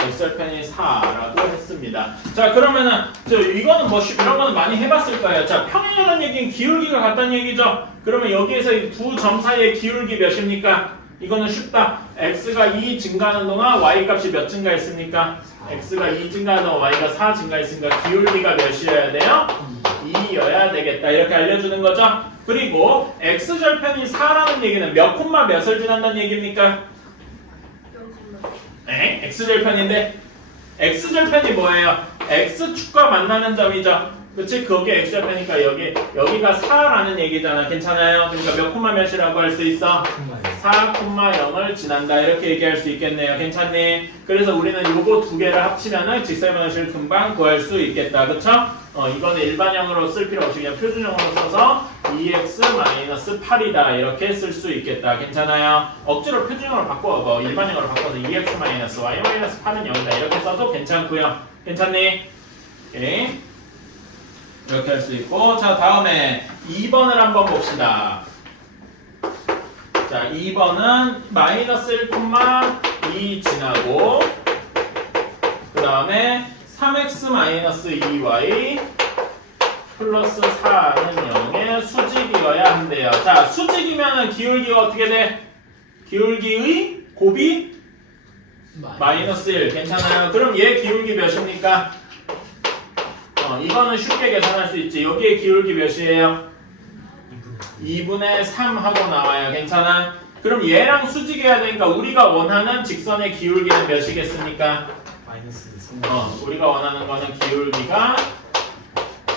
x절편이 4라고 했습니다. 자, 그러면은 이거는 뭐 이런 거는 많이 해봤을 거예요. 자, 평행하는 얘기는 기울기가 같다는 얘기죠. 그러면 여기에서 이 두 점 사이의 기울기 몇입니까? 이거는 쉽다. x가 2 증가하는 동안 y 값이 몇 증가했습니까? x가 2 증가하는 동안 y가 4 증가했으니까 기울기가 몇이어야 돼요? 2여야 되겠다. 이렇게 알려주는 거죠. 그리고 x절편이 4라는 얘기는 몇 콤마 몇을 지난다는 얘기입니까? x절편인데 x절편이 뭐예요? x축과 만나는 점이죠. 그치? 거기에 x절편이니까 여기가 4라는 얘기잖아. 괜찮아요? 그러니까 몇 콤마 몇이라고 할 수 있어? 4,0을 지난다. 이렇게 얘기할 수 있겠네요. 괜찮니? 그래서 우리는 요거 두 개를 합치면은 직사면을 금방 구할 수 있겠다. 그쵸? 이거는 일반형으로 쓸 필요 없이 그냥 표준형으로 써서 2x-8이다. 이렇게 쓸 수 있겠다. 괜찮아요? 억지로 표준형으로 바꿔, 일반형으로 바꿔서 2x-y-8은 0이다. 이렇게 써도 괜찮고요. 괜찮니? 오케이. 이렇게 할 수 있고. 자, 다음에 2번을 한번 봅시다. 자, 2번은 마이너스 1,2 지나고 그 다음에 3x-2y 플러스 4는 0의 수직이어야 한대요. 자, 수직이면은 기울기가 어떻게 돼? 기울기의 곱이 마이너스 1. 괜찮아요? 그럼 얘 기울기 몇입니까? 이거는 쉽게 계산할 수 있지. 여기에 기울기 몇이에요? 2분의 3 하고 나와요. 괜찮아? 그럼 얘랑 수직해야 되니까 우리가 원하는 직선의 기울기는 몇이겠습니까? 마이너스 3. 우리가 원하는 거는 기울기가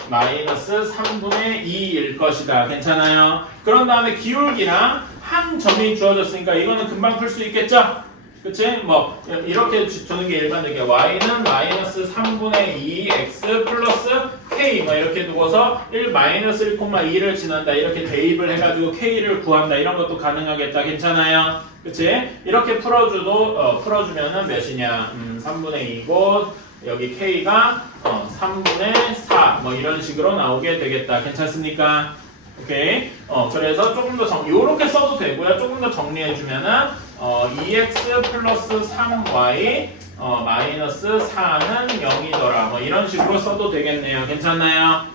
마이너스 3분의 2일 것이다. 괜찮아요? 그런 다음에 기울기랑 한 점이 주어졌으니까 이거는 금방 풀 수 있겠죠? 그치? 뭐 이렇게 두는 게 일반적이야. y는 마이너스 3분의 2 x 플러스 k 뭐 이렇게 두고서 1 마이너스 1,2를 지난다. 이렇게 대입을 해가지고 k를 구한다. 이런 것도 가능하겠다. 괜찮아요? 그치? 이렇게 풀어주면은 몇이냐? 3분의 2고 여기 k가 3분의 4 뭐 이런 식으로 나오게 되겠다. 괜찮습니까? 오케이. 그래서 조금 더 요렇게 써도 되고요. 조금 더 정리해주면은 2x 플러스 3y 마이너스 4는 0이더라. 뭐 이런 식으로 써도 되겠네요. 괜찮나요?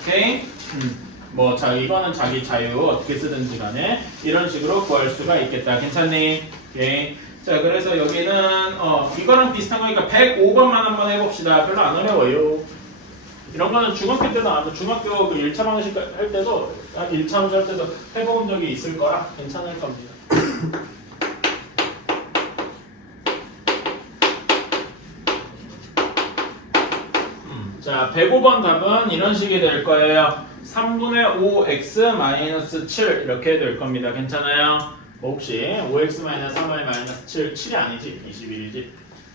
오케이. 뭐 자 이거는 자기 자유 어떻게 쓰든지 간에 이런 식으로 구할 수가 있겠다. 괜찮니? 오케이. 자 그래서 여기는 이거랑 비슷한 거니까 105번만 한번 해봅시다. 별로 안 어려워요. 이런 거는 중학교 때도 중학교 그 1차 방식 할 때도 1차 함수 할 때도 해본 적이 있을 거라 괜찮을 겁니다. 자 105번 답은 이런 식이 될 거예요. 3분의 5x 마이너스 7 이렇게 될 겁니다. 괜찮아요? 혹시 5x 마이너스 3y 마이너스 7, 7이 아니지? 21이지?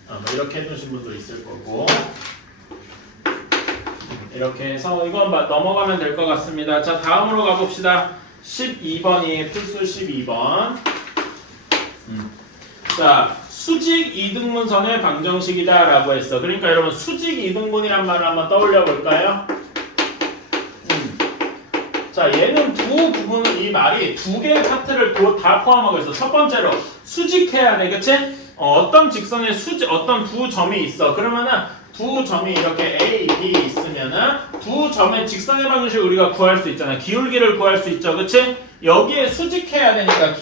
뭐 이렇게 해두신 분도 있을 거고 이렇게 해서 이건 넘어가면 될 것 같습니다. 자 다음으로 가봅시다. 12번이 풀수 12번. 자 수직 이등분선의 방정식이다 라고 했어. 그러니까 여러분 수직 이등분이란 말을 한번 떠올려 볼까요? 자 얘는 두 부분 이 말이 두 개의 파트를 다 포함하고 있어. 첫 번째로 수직해야 돼. 그치? 어떤 직선에 어떤 두 점이 있어. 그러면은 두 점이 이렇게 A, B 있으면은 두 점의 직선의 방정식을 우리가 구할 수 있잖아. 기울기를 구할 수 있죠. 그치? 여기에 수직해야 되니까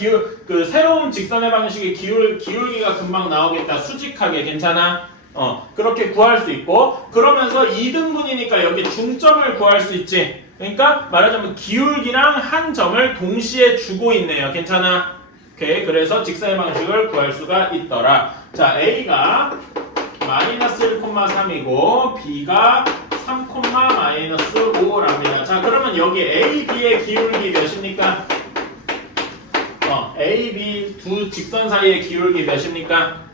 그 새로운 직선의 방정식의 기울기가 금방 나오겠다. 수직하게. 괜찮아? 그렇게 구할 수 있고 그러면서 2등분이니까 여기 중점을 구할 수 있지. 그러니까 말하자면 기울기랑 한 점을 동시에 주고 있네요. 괜찮아? 오케이. 그래서 직선의 방식을 구할 수가 있더라. 자, A가 마이너스 1,3이고 B가 3, 마이너스 5랍니다. 자, 그러면 여기 A, B의 기울기 몇입니까? A, B 두 직선 사이의 기울기 몇입니까?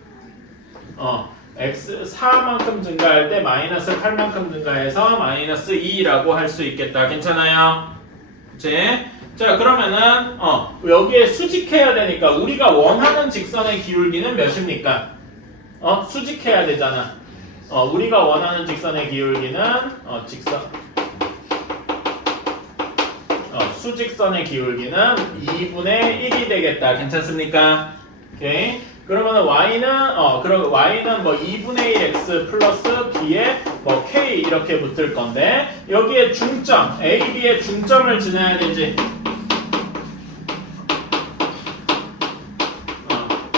x 4만큼 증가할 때 마이너스 8만큼 증가해서 마이너스 2라고 할 수 있겠다. 괜찮아요? 그치? 자 그러면은 여기에 수직해야 되니까 우리가 원하는 직선의 기울기는 몇입니까? 수직해야 되잖아. 우리가 원하는 직선의 기울기는 수직선의 기울기는 2분의 1이 되겠다. 괜찮습니까? 오케이. 그러면 y는 뭐 2분의 1 x 플러스 b에 뭐 k 이렇게 붙을 건데 여기에 중점 a, b의 중점을 지나야 되지.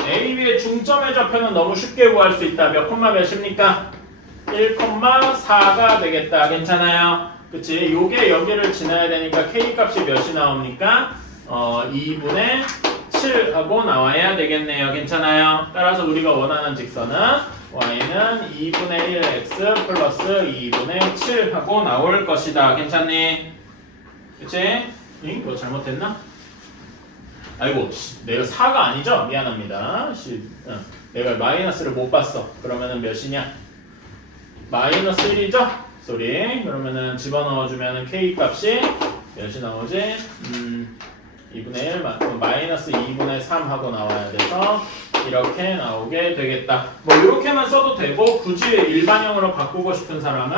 a, b의 중점의 좌표는 너무 쉽게 구할 수 있다. 몇 콤마 몇입니까? 1,4가 되겠다. 괜찮아요? 그치? 요게 여기를 지나야 되니까 k 값이 몇이 나옵니까? 2분의 7하고 나와야 되겠네요. 괜찮아요? 따라서 우리가 원하는 직선은 y는 2분의 1x 플러스 2분의 7하고 나올 것이다. 괜찮니? 그치? 뭐 잘못했나? 아이고 내가 4가 아니죠? 미안합니다. 내가 마이너스를 못 봤어. 그러면은 몇이냐? 마이너스 1이죠? 쏘리. 그러면은 집어넣어주면은 k 값이 몇이 나오지? 2분의 1 마이너스 2분의 3 하고 나와야 돼서 이렇게 나오게 되겠다. 뭐 이렇게만 써도 되고 굳이 일반형으로 바꾸고 싶은 사람은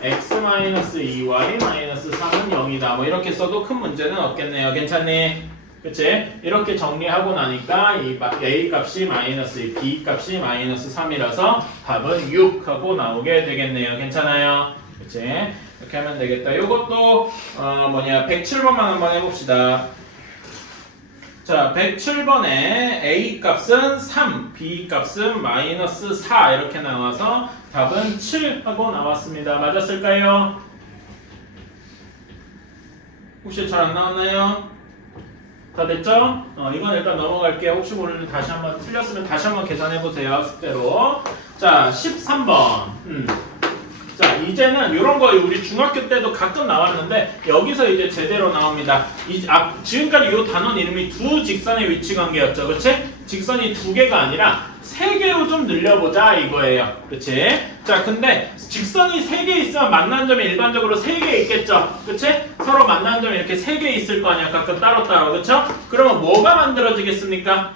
x 마이너스 2y 마이너스 3은 0이다. 뭐 이렇게 써도 큰 문제는 없겠네요. 괜찮니? 그치? 이렇게 정리하고 나니까 이 a 값이 마이너스 2, b 값이 마이너스 3이라서 답은 6 하고 나오게 되겠네요. 괜찮아요? 그치? 이렇게 하면 되겠다. 이것도 107번만 한번 해봅시다. 자, 107번에 A 값은 3, B 값은 마이너스 4 이렇게 나와서 답은 7 하고 나왔습니다. 맞았을까요? 혹시 잘 안 나왔나요? 다 됐죠? 이건 일단 넘어갈게요. 혹시 모르는 다시 한번 틀렸으면 다시 한번 계산해 보세요. 숙제로. 자, 13번. 자, 이제는 이런 거 우리 중학교 때도 가끔 나왔는데 여기서 이제 제대로 나옵니다. 지금까지 이 단원 이름이 두 직선의 위치 관계였죠. 그치? 직선이 두 개가 아니라 세 개로 좀 늘려보자 이거예요. 그치? 자, 근데 직선이 세 개 있으면 만나는 점이 일반적으로 세 개 있겠죠. 그치? 서로 만나는 점이 이렇게 세 개 있을 거 아니야. 각각 따로따로. 그쵸? 그러면 뭐가 만들어지겠습니까?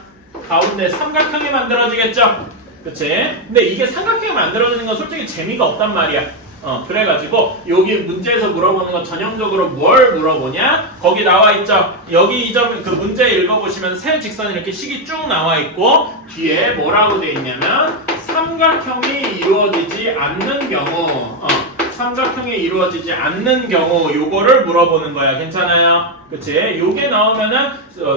가운데 삼각형이 만들어지겠죠. 그치? 근데 이게 삼각형이 만들어지는 건 솔직히 재미가 없단 말이야. 그래가지고 여기 문제에서 물어보는 건 전형적으로 뭘 물어보냐? 거기 나와 있죠. 여기 이 점 그 문제 읽어보시면 세 직선이 이렇게 식이 쭉 나와 있고 뒤에 뭐라고 돼 있냐면 삼각형이 이루어지지 않는 경우, 삼각형이 이루어지지 않는 경우 요거를 물어보는 거야. 괜찮아요? 그치? 요게 나오면은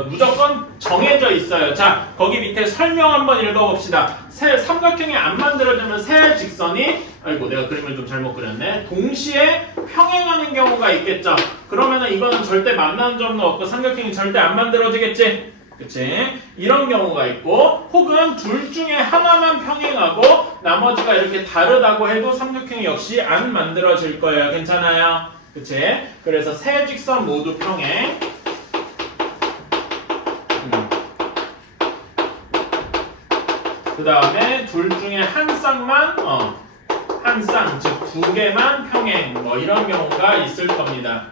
무조건 정해져 있어요. 자, 거기 밑에 설명 한번 읽어봅시다. 삼각형이 안 만들어지면 세 직선이, 아이고 내가 그림을 좀 잘못 그렸네. 동시에 평행하는 경우가 있겠죠. 그러면은 이거는 절대 만나는 점도 없고 삼각형이 절대 안 만들어지겠지. 그치? 이런 경우가 있고, 혹은 둘 중에 하나만 평행하고 나머지가 이렇게 다르다고 해도 삼각형이 역시 안 만들어질 거예요. 괜찮아요? 그치? 그래서 세 직선 모두 평행. 그 다음에 둘 중에 한 쌍만, 한 쌍, 즉 두 개만 평행, 뭐 이런 경우가 있을 겁니다.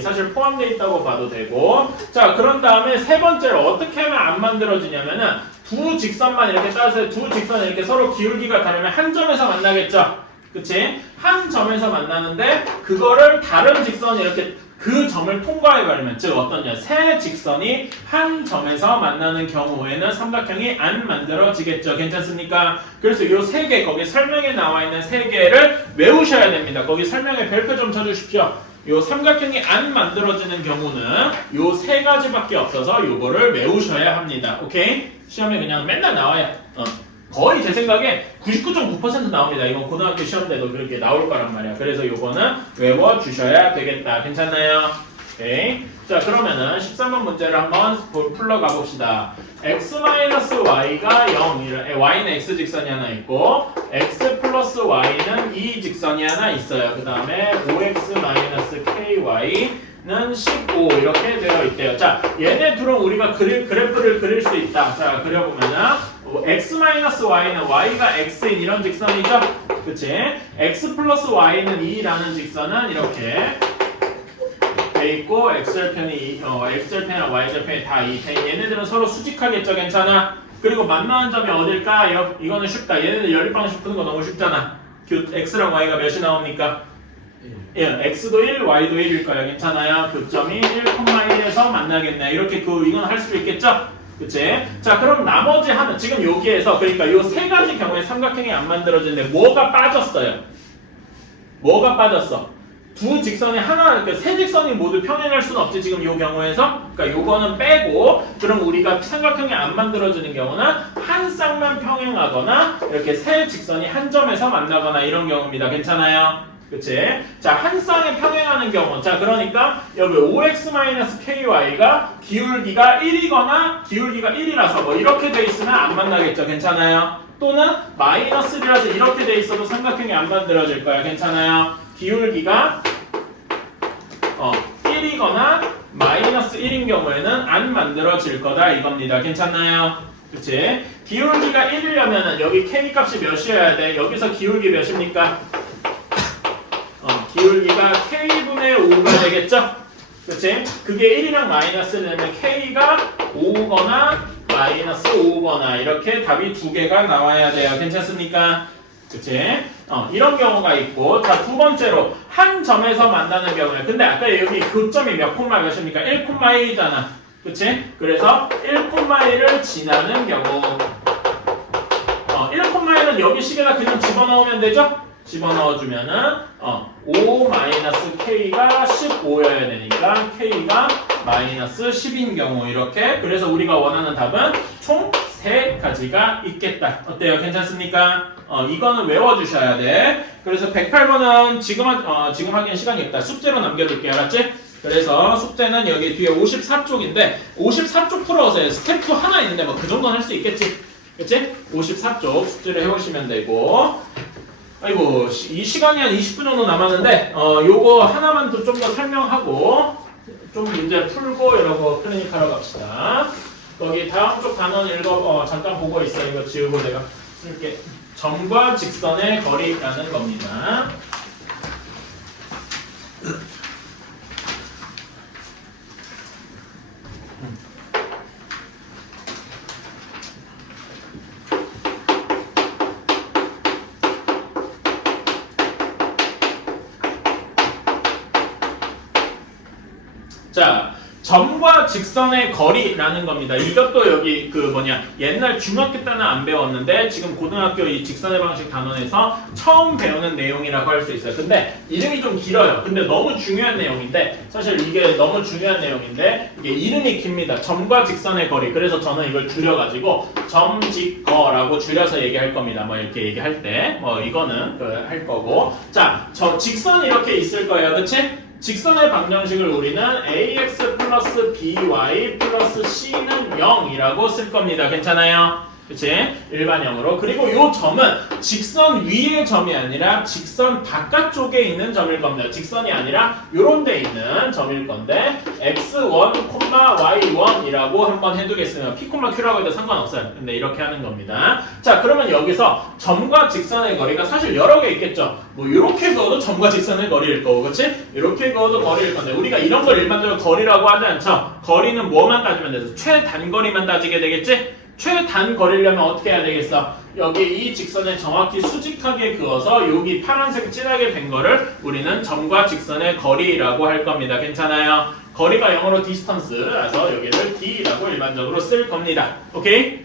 사실 포함되어 있다고 봐도 되고. 자, 그런 다음에 세 번째로 어떻게 하면 안 만들어지냐면은 두 직선만 이렇게 따서 두 직선이 이렇게 서로 기울기가 다르면 한 점에서 만나겠죠. 그치? 한 점에서 만나는데 그거를 다른 직선이 이렇게 그 점을 통과해버리면, 즉 어떠냐, 세 직선이 한 점에서 만나는 경우에는 삼각형이 안 만들어지겠죠. 괜찮습니까? 그래서 요 세 개, 거기 설명에 나와 있는 세 개를 외우셔야 됩니다. 거기 설명에 별표 좀 쳐주십시오. 요 삼각형이 안 만들어지는 경우는 요 세 가지밖에 없어서 요거를 외우셔야 합니다. 오케이? 시험에 그냥 맨날 나와요. 거의 제 생각에 99.9% 나옵니다. 이건 고등학교 시험 때도 그렇게 나올 거란 말이야. 그래서 요거는 외워주셔야 되겠다. 괜찮나요? 오케이. 자, 그러면은 13번 문제를 한번 풀러 가봅시다. x-y가 0, y는 x 직선이 하나 있고 x 플러스 y는 이 직선이 하나 있어요. 그 다음에 5x-ky는 15 이렇게 되어 있대요. 자, 얘네 둘은 우리가 그래프를 그릴 수 있다. 자, 그려보면은 x-y는 y가 x인 이런 직선이죠? 그치? x 플러스 y는 2라는 직선은 이렇게 돼 있고 x절편이 x절편이랑 y절편이 다 2. 얘네들은 서로 수직하겠죠? 괜찮아? 그리고 만나는 점이 어딜까? 이거는 쉽다. 얘네들 연립방식 푸는 거 너무 쉽잖아. x랑 y가 몇이 나옵니까? x도 1, y도 1일 거예요. 괜찮아요? 교점이 1,1에서 만나겠네. 이렇게 이건 할 수 있겠죠? 그치? 자, 그럼 나머지 하나, 지금 여기에서, 그러니까 요 세 가지 경우에 삼각형이 안 만들어지는데 뭐가 빠졌어요? 뭐가 빠졌어? 두 직선이 하나, 그러니까 세 직선이 모두 평행할 수는 없지, 지금 요 경우에서. 그러니까 요거는 빼고, 그럼 우리가 삼각형이 안 만들어지는 경우는 한 쌍만 평행하거나, 이렇게 세 직선이 한 점에서 만나거나 이런 경우입니다. 괜찮아요? 그치? 자, 한 쌍에 평행하는 경우. 자, 그러니까 여기 5x-ky가 기울기가 1이거나 기울기가 1이라서 뭐 이렇게 돼 있으면 안 만나겠죠. 괜찮아요? 또는 마이너스 1이라서 이렇게 돼 있어도 삼각형이 안 만들어질 거야. 괜찮아요? 기울기가 1이거나 마이너스 1인 경우에는 안 만들어질 거다 이겁니다. 괜찮나요? 그치? 기울기가 1이려면은 여기 k 값이 몇이어야 돼? 여기서 기울기 몇입니까? 기울기가 k분의 5가 되겠죠? 그치? 그게 1이랑 마이너스를 내면 k가 5거나 마이너스 5거나 이렇게 답이 두 개가 나와야 돼요. 괜찮습니까? 그치? 이런 경우가 있고, 자, 두 번째로 한 점에서 만나는 경우에, 근데 아까 여기 교점이 몇 콤마 몇입니까? 1,1이잖아. 그치? 그래서 1,1을 지나는 경우, 1,1은 여기 시계가 그냥 집어넣으면 되죠? 집어넣어주면은 5-k가 15여야 되니까 k가 마이너스 10인 경우 이렇게. 그래서 우리가 원하는 답은 총 3가지가 있겠다. 어때요? 괜찮습니까? 이거는 외워주셔야 돼. 그래서 108번은 지금 하기엔 시간이 없다. 숙제로 남겨둘게. 알았지? 그래서 숙제는 여기 뒤에 54쪽인데 54쪽 풀어오세요. 스텝 2 하나 있는데 뭐 그 정도는 할 수 있겠지? 그치? 54쪽 숙제를 해오시면 되고, 아이고 이 시간이 한 20분 정도 남았는데 요거 하나만 더 좀 더 설명하고 좀 문제 풀고 이러고 클리닉하러 갑시다. 거기 다음 쪽 단원 잠깐 보고 있어. 이거 지우고 내가 쓸게. 점과 직선의 거리라는 겁니다. 자, 점과 직선의 거리라는 겁니다. 이것도 여기 옛날 중학교 때는 안 배웠는데 지금 고등학교 이 직선의 방식 단원에서 처음 배우는 내용이라고 할 수 있어요. 근데 이름이 좀 길어요. 근데 너무 중요한 내용인데 사실 이게 너무 중요한 내용인데 이게 이름이 깁니다. 점과 직선의 거리. 그래서 저는 이걸 줄여가지고 점직거라고 줄여서 얘기할 겁니다. 뭐 이렇게 얘기할 때 이거는 할 거고. 자, 저 직선이 이렇게 있을 거예요. 그치? 직선의 방정식을 우리는 ax 플러스 by 플러스 c는 0이라고 쓸 겁니다. 괜찮아요? 그치? 일반형으로. 그리고 이 점은 직선 위의 점이 아니라 직선 바깥쪽에 있는 점일 겁니다. 직선이 아니라 요런 데 있는 점일 건데 x1, y1이라고 한번 해두겠습니다. p, q라고 해도 상관없어요. 근데 이렇게 하는 겁니다. 자, 그러면 여기서 점과 직선의 거리가 사실 여러 개 있겠죠. 뭐 이렇게 그어도 점과 직선의 거리일 거고, 그치? 이렇게 그어도 거리일 건데 우리가 이런 걸 일반적으로 거리라고 하지 않죠. 거리는 뭐만 따지면 돼서 최단거리만 따지게 되겠지? 최단 거리려면 어떻게 해야 되겠어? 여기 이 직선에 정확히 수직하게 그어서 여기 파란색 진하게 된 거를 우리는 점과 직선의 거리라고 할 겁니다. 괜찮아요? 거리가 영어로 distance라서 여기를 d라고 일반적으로 쓸 겁니다. 오케이?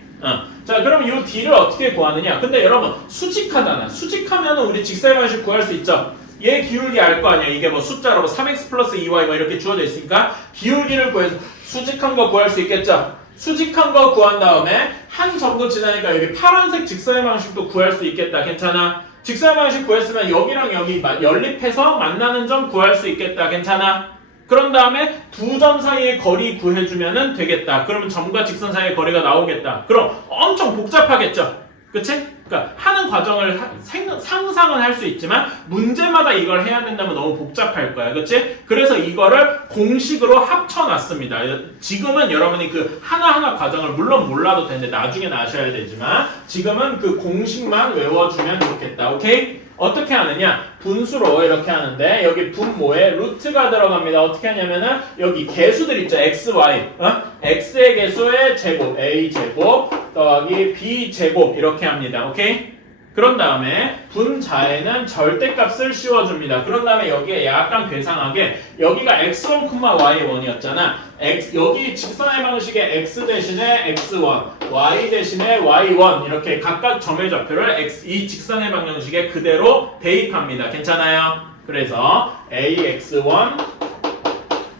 자, 그럼 이 d를 어떻게 구하느냐? 근데 여러분 수직하잖아. 수직하면 우리 직선의 방식 구할 수 있죠? 얘 기울기 알 거 아니야. 이게 뭐 숫자로 3x 플러스 2y 뭐 이렇게 주어져 있으니까 기울기를 구해서 수직한 거 구할 수 있겠죠? 수직한 거 구한 다음에 한 점도 지나니까 여기 파란색 직선의 방식도 구할 수 있겠다. 괜찮아? 직선의 방식 구했으면 여기랑 여기 연립해서 만나는 점 구할 수 있겠다. 괜찮아? 그런 다음에 두 점 사이의 거리 구해주면 되겠다. 그러면 점과 직선 사이의 거리가 나오겠다. 그럼 엄청 복잡하겠죠? 그치? 그러니까 하는 과정을 상상은 할 수 있지만 문제마다 이걸 해야 된다면 너무 복잡할 거야. 그치? 그래서 이거를 공식으로 합쳐놨습니다. 지금은 여러분이 그 하나하나 과정을 물론 몰라도 되는데 나중에는 아셔야 되지만 지금은 그 공식만 외워주면 좋겠다. 오케이? 어떻게 하느냐? 분수로 이렇게 하는데 여기 분모에 루트가 들어갑니다. 어떻게 하냐면은 여기 개수들 있죠. x, y. x의 개수의 제곱, a 제곱 더하기 b 제곱 이렇게 합니다. 오케이? 그런 다음에 분자에는 절대값을 씌워줍니다. 그런 다음에 여기에 약간 괴상하게 여기가 x1, y1이었잖아. 여기 직선의 방식의 x 대신에 x1, y 대신에 y1 이렇게 각각 점의 좌표를 이 직선의 방정식에 그대로 대입합니다. 괜찮아요? 그래서 ax1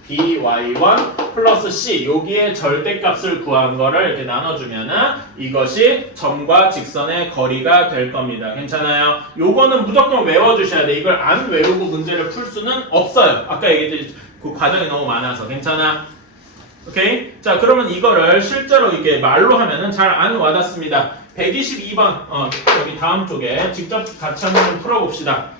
by1 플러스 c 여기에 절대값을 구한 거를 이렇게 나눠주면은 이것이 점과 직선의 거리가 될 겁니다. 괜찮아요? 요거는 무조건 외워주셔야 돼. 이걸 안 외우고 문제를 풀 수는 없어요. 아까 얘기했듯이 그 과정이 너무 많아서. 괜찮아? 오케이? 자, 그러면 이거를 실제로 이게 말로 하면은 잘 안 와닿습니다. 122번 여기 다음 쪽에 직접 같이 한번 풀어봅시다.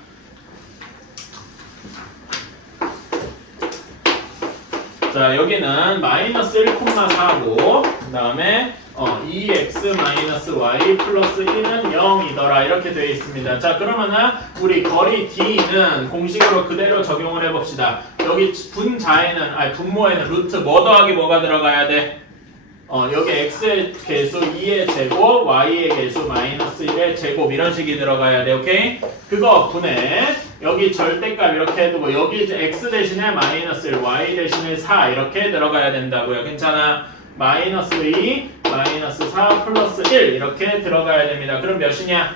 자, 여기는 마이너스 1,4고 그 다음에 2x-y 플러스 1은 0이더라 이렇게 되어 있습니다. 자, 그러면은 우리 거리 d는 공식으로 그대로 적용을 해봅시다. 여기 분모에는 루트 뭐 더하기 뭐가 들어가야 돼? 여기 x의 개수 2의 제곱, y의 개수 마이너스 1의 제곱 이런 식이 들어가야 돼. 오케이? 그거 분해 여기 절대값 이렇게 해두고 여기 이제 x 대신에 마이너스 1, y 대신에 4 이렇게 들어가야 된다고요. 괜찮아? 마이너스 2, 마이너스 4 플러스 1 이렇게 들어가야 됩니다. 그럼 몇이냐?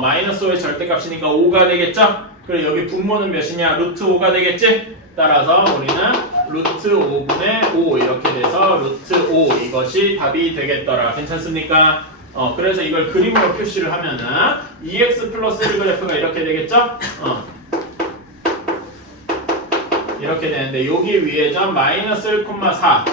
마이너스 5의 절대값이니까 5가 되겠죠? 그리고 여기 분모는 몇이냐? 루트 5가 되겠지? 따라서 우리는 루트 5분의 5 이렇게 돼서 루트 5 이것이 답이 되겠더라. 괜찮습니까? 그래서 이걸 그림으로 표시를 하면은 2x 플러스 1 그래프가 이렇게 되겠죠? 이렇게 되는데 여기 위에 점 마이너스 1,4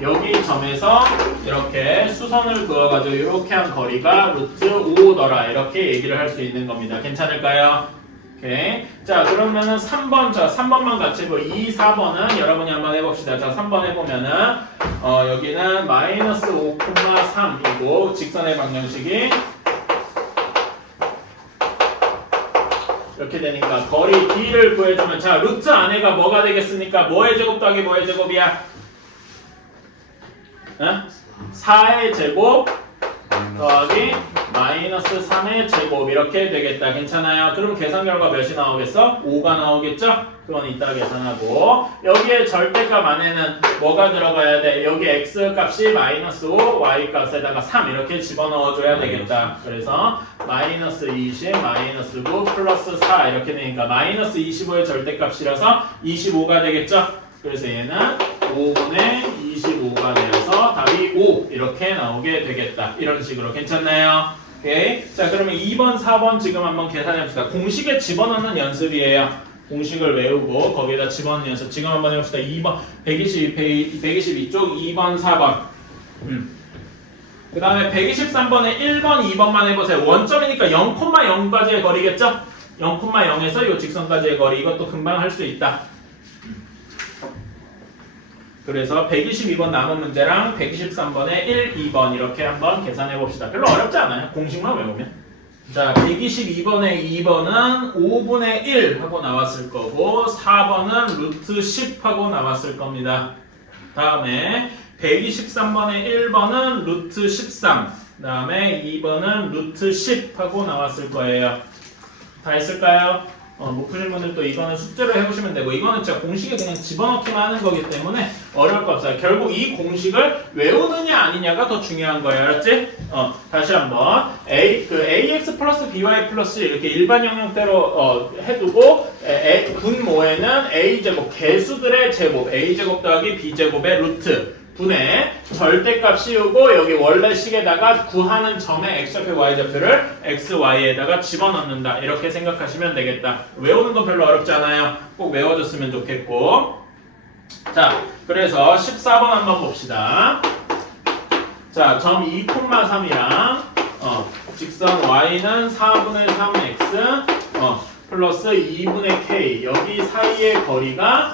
여기 점에서 이렇게 수선을 그어가지고 이렇게 한 거리가 루트 5더라 이렇게 얘기를 할 수 있는 겁니다. 괜찮을까요? 오케이. 자, 그러면은 3번, 자, 3번만 같이 해보 2, 4번은 여러분이 한번 해봅시다. 자, 3번 해보면은, 여기는 마이너스 5,3이고, 직선의 방정식이 이렇게 되니까, 거리 D를 구해주면, 자, 루트 안에가 뭐가 되겠습니까? 뭐의 제곱 더하기 뭐의 제곱이야? 4의 제곱 더하기 마이너스 3의 제곱 이렇게 되겠다. 괜찮아요? 그럼 계산 결과 몇이 나오겠어? 5가 나오겠죠? 그건 이따 계산하고 여기에 절대값 안에는 뭐가 들어가야 돼? 여기 x 값이 마이너스 5, y 값에다가 3 이렇게 집어넣어줘야 되겠다. 그래서 마이너스 20, 마이너스 9, 플러스 4 이렇게 되니까 마이너스 25의 절대값이라서 25가 되겠죠? 그래서 얘는 5분의 25가 되어서 답이 5 이렇게 나오게 되겠다. 이런 식으로 괜찮나요? 오케이. 자, 그러면 2번, 4번 지금 한번 계산해봅시다. 공식에 집어넣는 연습이에요. 공식을 외우고 거기에다 집어넣는 연습 지금 한번 해봅시다. 2번 122쪽 2번, 4번 그 다음에 123번에 1번, 2번만 해보세요. 원점이니까 0,0까지의 거리겠죠? 0,0에서 이 직선까지의 거리 이것도 금방 할 수 있다. 그래서 122번 남은 문제랑 123번에 1, 2번 이렇게 한번 계산해 봅시다. 별로 어렵지 않아요. 공식만 외우면. 자, 122번에 2번은 5분의 1 하고 나왔을 거고 4번은 루트 10 하고 나왔을 겁니다. 다음에 123번에 1번은 루트 13 다음에 2번은 루트 10 하고 나왔을 거예요. 다 했을까요? 못 푸신 분들 또 이거는 숙제로 해보시면 되고 이거는 진짜 공식에 그냥 집어넣기만 하는 거기 때문에 어려울 거 없어요. 결국 이 공식을 외우느냐 아니냐가 더 중요한 거예요. 알았지? 다시 한번 ax 플러스 by 플러스 이렇게 일반 영역대로 해두고 분모에는 a제곱 개수들의 제곱 a제곱 더하기 b제곱의 루트 분의 절대값 씌우고 여기 원래 식에다가 구하는 점의 x좌표 y좌표를 xy에다가 집어넣는다 이렇게 생각하시면 되겠다. 외우는 건 별로 어렵지 않아요. 꼭 외워줬으면 좋겠고 자 그래서 14번 한번 봅시다. 자 점 2,3이랑 직선 y는 4분의 3x 플러스 2분의 k 여기 사이의 거리가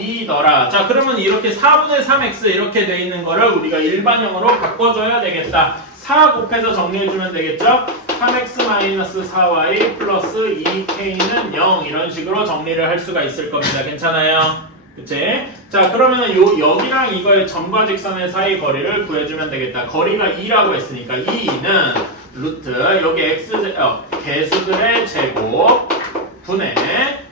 2더라. 자 그러면 이렇게 4분의 3x 이렇게 돼 있는 거를 우리가 일반형으로 바꿔줘야 되겠다. 4 곱해서 정리해주면 되겠죠? 3x-4y 플러스 2k는 0 이런 식으로 정리를 할 수가 있을 겁니다. 괜찮아요? 그치? 자 그러면 여기랑 이거의 점과 직선의 사이 거리를 구해주면 되겠다. 거리가 2라고 했으니까 2는 루트 여기 x 개수들의 제곱 분의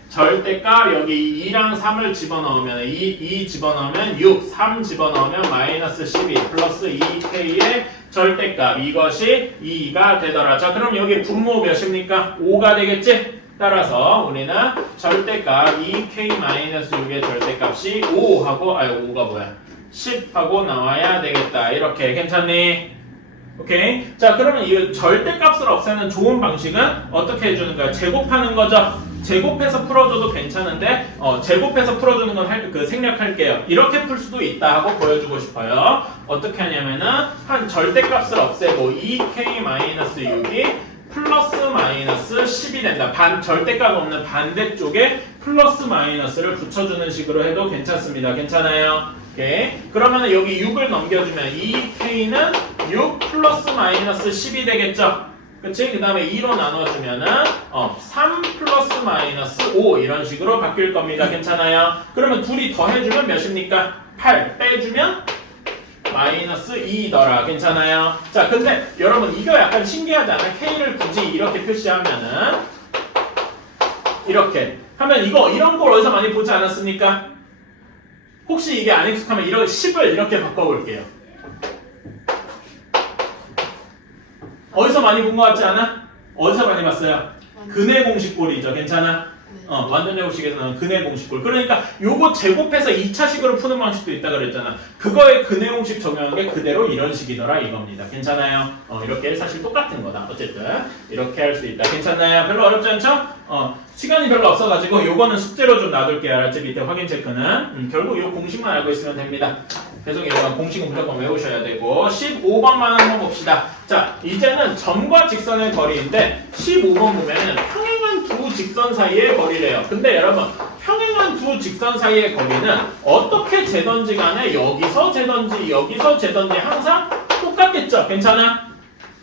절대값 여기 2랑 3을 집어넣으면 2 집어넣으면 6, 3 집어넣으면 마이너스 12 플러스 2k의 절대값 이것이 2가 되더라. 자 그럼 여기 분모 몇입니까? 5가 되겠지? 따라서 우리는 절대값 2k-6의 절대값이 5가 뭐야? 10하고 나와야 되겠다. 이렇게 괜찮니? 오케이? 자 그러면 이 절대값을 없애는 좋은 방식은 어떻게 해주는 거야? 제곱하는 거죠? 제곱해서 풀어줘도 괜찮은데 제곱해서 풀어주는 건 생략할게요. 이렇게 풀 수도 있다 하고 보여주고 싶어요. 어떻게 하냐면은 한 절대값을 없애고 2k-6이 플러스 마이너스 10이 된다. 절대값 없는 반대쪽에 플러스 마이너스를 붙여주는 식으로 해도 괜찮습니다. 괜찮아요? 오케이. 그러면 여기 6을 넘겨주면 2k는 6 플러스 마이너스 10이 되겠죠? 그치? 그 다음에 2로 나눠주면은 3 플러스 마이너스 5 이런 식으로 바뀔 겁니다. 괜찮아요? 그러면 둘이 더해주면 몇입니까? 8 빼주면 마이너스 2더라. 괜찮아요? 자 근데 여러분 이거 약간 신기하지 않아요? K를 굳이 이렇게 표시하면은 이렇게 하면 이런 걸 어디서 많이 보지 않았습니까? 혹시 이게 안 익숙하면 10을 이렇게 바꿔볼게요. 어디서 많이 본 것 같지 않아? 어디서 많이 봤어요? 근해 공식꼴이죠. 괜찮아? 완전 제곱식에서는 근해 공식꼴. 그러니까 요거 제곱해서 2차식으로 푸는 방식도 있다 그랬잖아. 그거에 근해 공식 적용한 게 그대로 이런 식이더라 이겁니다. 괜찮아요? 이렇게 사실 똑같은 거다. 어쨌든 이렇게 할 수 있다. 괜찮나요? 별로 어렵지 않죠? 시간이 별로 없어가지고 요거는 숙제로 좀 놔둘게요. 알았지? 밑에 확인 체크는. 결국 요 공식만 알고 있으면 됩니다. 계속 이런 공식은 무조건 외우셔야 되고 15번만 한번 봅시다. 자, 이제는 점과 직선의 거리인데 15번 보면은 평행한 두 직선 사이의 거리래요. 근데 여러분 평행한 두 직선 사이의 거리는 어떻게 재던지 간에 여기서 재던지 여기서 재던지 항상 똑같겠죠? 괜찮아?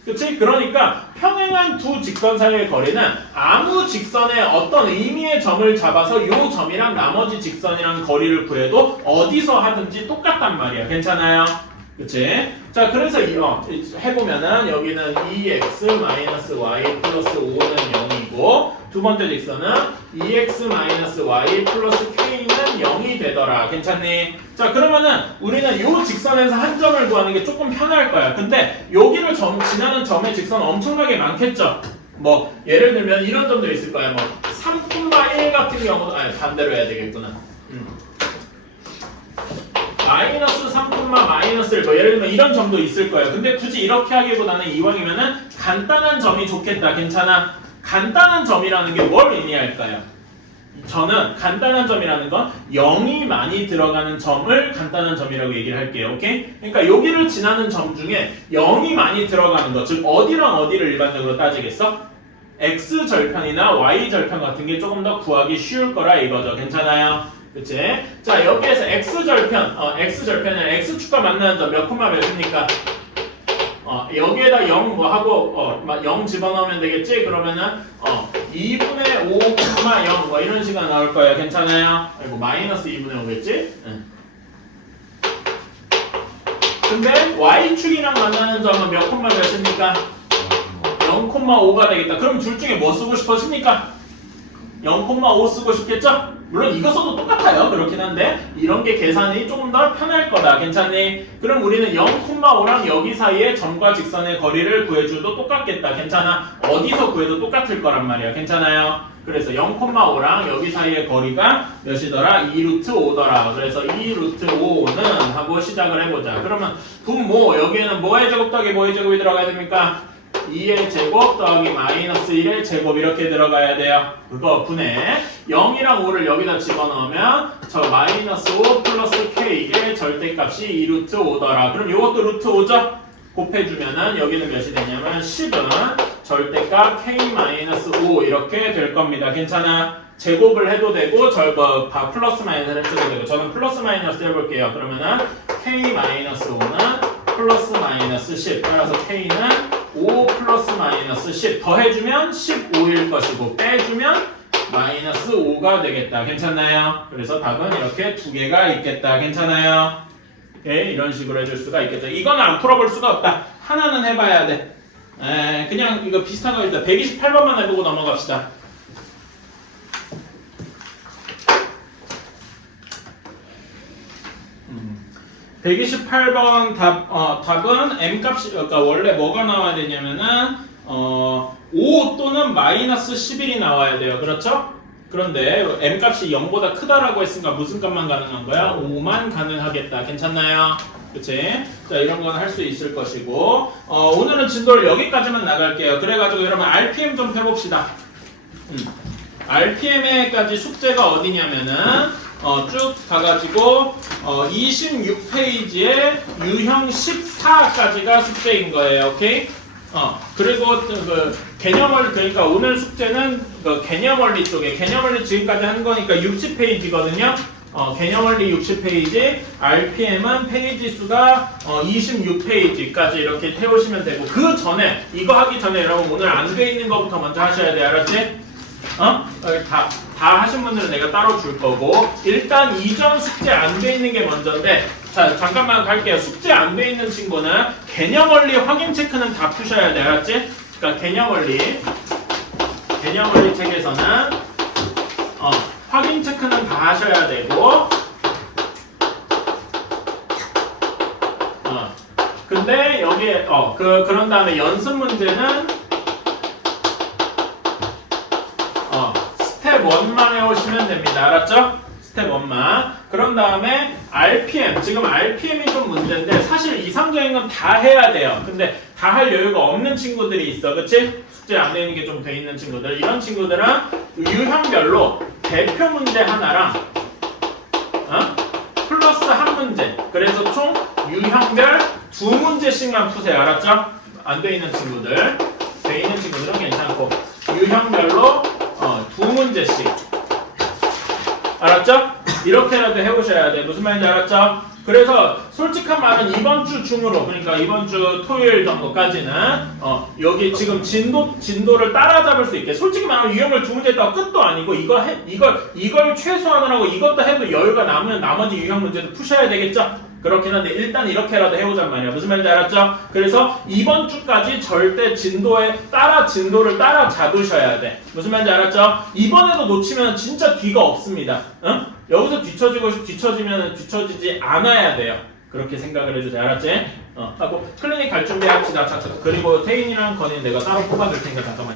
그치? 그러니까 평행한 두 직선 사이의 거리는 아무 직선에 어떤 의미의 점을 잡아서 이 점이랑 나머지 직선이랑 거리를 구해도 어디서 하든지 똑같단 말이야. 괜찮아요? 그치? 자, 그래서 해보면은 여기는 2x-y 플러스 5는 0이고 두 번째 직선은 2x-y 플러스 k는 0이 되더라. 괜찮니? 자, 그러면은 우리는 이 직선에서 한 점을 구하는 게 조금 편할 거야. 근데 여기를 지나는 점의 직선 엄청나게 많겠죠? 뭐 예를 들면 이런 점도 있을 거야. 뭐 3,1 같은 경우도 반대로 해야 되겠구나. 마이너스 3, 마이너스 1, 뭐 예를 들면 이런 점도 있을 거예요. 근데 굳이 이렇게 하기보다는 이왕이면은 간단한 점이 좋겠다. 괜찮아? 간단한 점이라는 게 뭘 의미할까요? 저는 간단한 점이라는 건 0이 많이 들어가는 점을 간단한 점이라고 얘기를 할게요. 오케이? 그러니까 여기를 지나는 점 중에 0이 많이 들어가는 것, 즉 어디랑 어디를 일반적으로 따지겠어? x절편이나 y절편 같은 게 조금 더 구하기 쉬울 거라 이거죠. 괜찮아요? 그치? 자, 여기에서 x절편은 x축과 만나는 점 몇 콤마 몇입니까? 여기에다 0 뭐 하고 0 집어넣으면 되겠지? 그러면은 2분의 5, 0 뭐 이런 식으로 나올 거예요. 괜찮아요? 아이고 마이너스 2분의 5겠지? 응. 근데 y축이랑 만나는 점은 몇 콤마 몇입니까? 0,5가 되겠다. 그럼 둘 중에 뭐 쓰고 싶으십니까? 0,5 쓰고 싶겠죠? 물론 이거 써도 똑같아요. 그렇긴 한데 이런 게 계산이 조금 더 편할 거다. 괜찮니? 그럼 우리는 0,5랑 여기 사이에 점과 직선의 거리를 구해줘도 똑같겠다. 괜찮아? 어디서 구해도 똑같을 거란 말이야. 괜찮아요? 그래서 0,5랑 여기 사이의 거리가 몇이더라? 2루트 5더라. 그래서 2루트 5는 하고 시작을 해보자. 그러면 분모 여기에는 뭐의 제곱 더하기 뭐의 제곱이 들어가야 됩니까? 2의 제곱 더하기 마이너스 1의 제곱 이렇게 들어가야 돼요. 그거 분해 0이랑 5를 여기다 집어넣으면 저 마이너스 5 플러스 k의 절대값이 2루트 5더라. 그럼 이것도 루트 5죠? 곱해주면은 여기는 몇이 되냐면 10은 절대값 k-5 이렇게 될 겁니다. 괜찮아? 제곱을 해도 되고 플러스 마이너스를 해도 되고 저는 플러스 마이너스 해볼게요. 그러면은 k-5는 플러스 마이너스 10 따라서 k는 5 플러스 마이너스 10 더해주면 15일 것이고 빼주면 마이너스 5가 되겠다. 괜찮나요? 그래서 답은 이렇게 두 개가 있겠다. 괜찮아요? 오케이, 이런 식으로 해줄 수가 있겠죠. 이거는 안 풀어볼 수가 없다. 하나는 해봐야 돼. 그냥 이거 비슷한 거 있다. 128번만 해보고 넘어갑시다. 128번 답은 m값이 그러니까 원래 뭐가 나와야 되냐면은 5 또는 마이너스 11이 나와야 돼요. 그렇죠? 그런데 m값이 0보다 크다라고 했으니까 무슨 값만 가능한 거야? 5만 가능하겠다. 괜찮나요? 그치? 자, 이런 건 할 수 있을 것이고 오늘은 진도를 여기까지만 나갈게요. 그래가지고 여러분 RPM 좀 펴봅시다. RPM에까지 숙제가 어디냐면은 쭉 가가지고 26페이지에 유형 14까지가 숙제인 거예요. 오케이? 그리고 그 개념원리 그러니까 오늘 숙제는 그 개념원리 쪽에 개념원리 지금까지 한 거니까 60페이지거든요. 개념원리 60페이지, RPM은 페이지 수가 26페이지까지 이렇게 태우시면 되고 그 전에 이거 하기 전에 여러분 오늘 안 돼 있는 거부터 먼저 하셔야 돼. 알았지? 다 하신 분들은 내가 따로 줄 거고 일단 이전 숙제 안 돼 있는 게 먼저인데 자 잠깐만 갈게요. 숙제 안 돼 있는 친구는 개념원리 확인 체크는 다 푸셔야 돼. 알았지? 그러니까 개념원리 책에서는 확인 체크는 다 하셔야 되고 근데 여기에 그런 다음에 연습 문제는 스텝 1만 해오시면 됩니다. 알았죠? 스텝 1만. 그런 다음에 RPM. 지금 RPM이 좀 문제인데 사실 이상적인 건 다 해야 돼요. 근데 다 할 여유가 없는 친구들이 있어. 그치? 숙제 안 되는 게 좀 돼 있는 친구들. 이런 친구들은 유형별로 대표 문제 하나랑 플러스 한 문제. 그래서 총 유형별 2문제씩만 푸세요. 알았죠? 안 돼 있는 친구들. 돼 있는 친구들은 괜찮고 유형별로 2문제씩. 알았죠? 이렇게라도 해보셔야 돼. 무슨 말인지 알았죠? 그래서 솔직한 말은 이번 주 중으로, 그러니까 이번 주 토요일 정도까지는 여기 지금 진도를 따라잡을 수 있게. 솔직히 말하면 유형을 2문제 했다고 끝도 아니고 이걸 최소한을 하고 이것도 해도 여유가 남으면 나머지 유형 문제도 푸셔야 되겠죠? 그렇긴 한데 일단 이렇게라도 해보잔 말이야. 무슨 말인지 알았죠? 그래서 이번 주까지 절대 진도를 따라잡으셔야 돼. 무슨 말인지 알았죠? 이번에도 놓치면 진짜 뒤가 없습니다. 응? 여기서 뒤처지면 뒤처지지 않아야 돼요. 그렇게 생각을 해주세요. 알았지? 하고 클리닉 갈 준비 합시다. 자, 그리고 태인이랑 건인 내가 따로 뽑아줄 테니까 잠깐만.